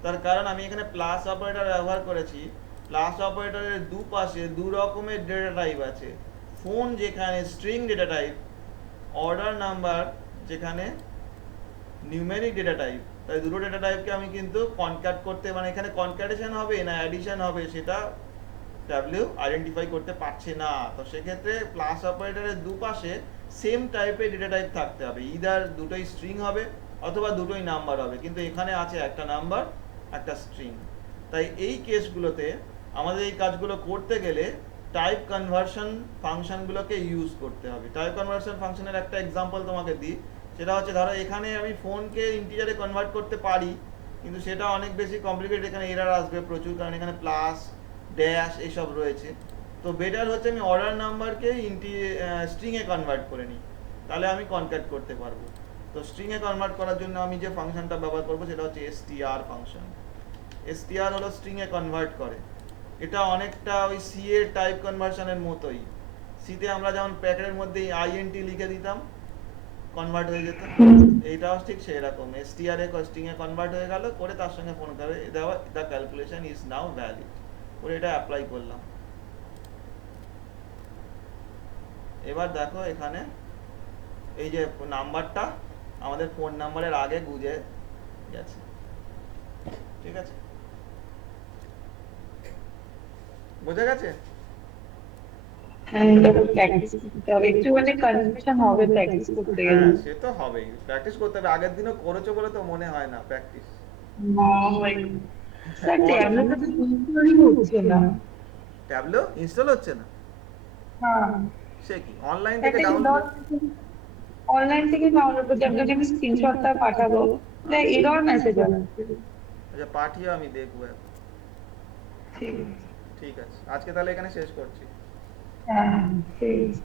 তার কারণ আমি এখানে প্লাস অপারেটর ব্যবহার করেছি, প্লাস অপারেটরের দুপাশে দু রকমের ডেটা টাইপ আছে, ফোন যেখানে string data type, order number যেখানে নিউমেরিক ডেটা টাইপ, তাই দুটো ডেটা টাইপকে আমি কিন্তু কনক্যাট করতে, মানে এখানে কনক্যাটেশন হবে না অ্যাডিশন হবে সেটা ডাব্লিউ আইডেন্টিফাই করতে পারছে না। তো সেক্ষেত্রে প্লাস অপারেটরের দুপাশে সেম টাইপের ডেটা টাইপ থাকতে হবে, ইদার দুটোই স্ট্রিং হবে অথবা দুটোই নাম্বার হবে, কিন্তু এখানে আছে একটা নাম্বার একটা স্ট্রিং। তাই এই কেসগুলোতে আমাদের এই কাজগুলো করতে গেলে টাইপ কনভার্সন ফাংশনগুলোকে ইউজ করতে হবে। টাইপ কনভার্সন ফাংশনের একটা এক্সাম্পল তোমাকে দিই, সেটা হচ্ছে ধরো এখানে আমি ফোনকে ইন্টিজারে কনভার্ট করতে পারি, কিন্তু সেটা অনেক বেশি কমপ্লিকেটেড, এখানে এরর আসবে প্রচুর, কারণ এখানে প্লাস ড্যাশ এইসব রয়েছে। তো বেটার হচ্ছে আমি অর্ডার নাম্বারকে স্ট্রিংয়ে কনভার্ট করে নিই, তাহলে আমি কনক্যাট করতে পারবো। তো স্ট্রিং এ কনভার্ট করার জন্য আমি যে ফাংশনটা ব্যবহার করবো সেটা হচ্ছে str ফাংশন। str হলো স্ট্রিং এ কনভার্ট করে। এটা অনেকটা ওই সি এর টাইপ কনভার্সনের মতোই। সিতে আমরা যেমন প্যাকেটের মধ্যে আইএনটি লিখে দিতাম, কনভার্ট হয়ে যেত, এইটাও ঠিক সেই রকম। str a string A convert হয়ে গেল, করে তার সঙ্গে ফোন করে দেওয়া the calculation is now valid, করে এটা অ্যাপ্লাই করলাম। এবার দেখো এখানে এই যে নাম্বারটা আমাদের ফোন নাম্বারের আগে গুজে গেছে, ঠিক আছে, বোঝা গেছে? হ্যাঁ, এটা তো প্র্যাকটিস করতে হবে, একটু মানে কনফিউশন হবে প্র্যাকটিস করতে হ্যাঁ গেলে। সে তো হবেই, প্র্যাকটিস করতে হবে। আগের দিনও করেছো বলে তো মনে হয় না প্র্যাকটিস। না হয় স্যার, ট্যাবলেটটা তো ইনস্টলই হচ্ছে না। ট্যাবলো ইনস্টল হচ্ছে না? হ্যাঁ, সে কি অনলাইন থেকে একটা এরর, ডাউনলোড? অনলাইন থেকে ডাউনলোড করতে হবে, যদি আমি স্ক্রিনশটটা পাঠাবো, এটা এরর মেসেজ আসছে। আচ্ছা পাঠিয়ে আমি দেখবো এখন। ঠিক আছে। ঠিক আছে, আজকে তাহলে এখানে শেষ করছি। হ্যাঁ, ঠিক আছে।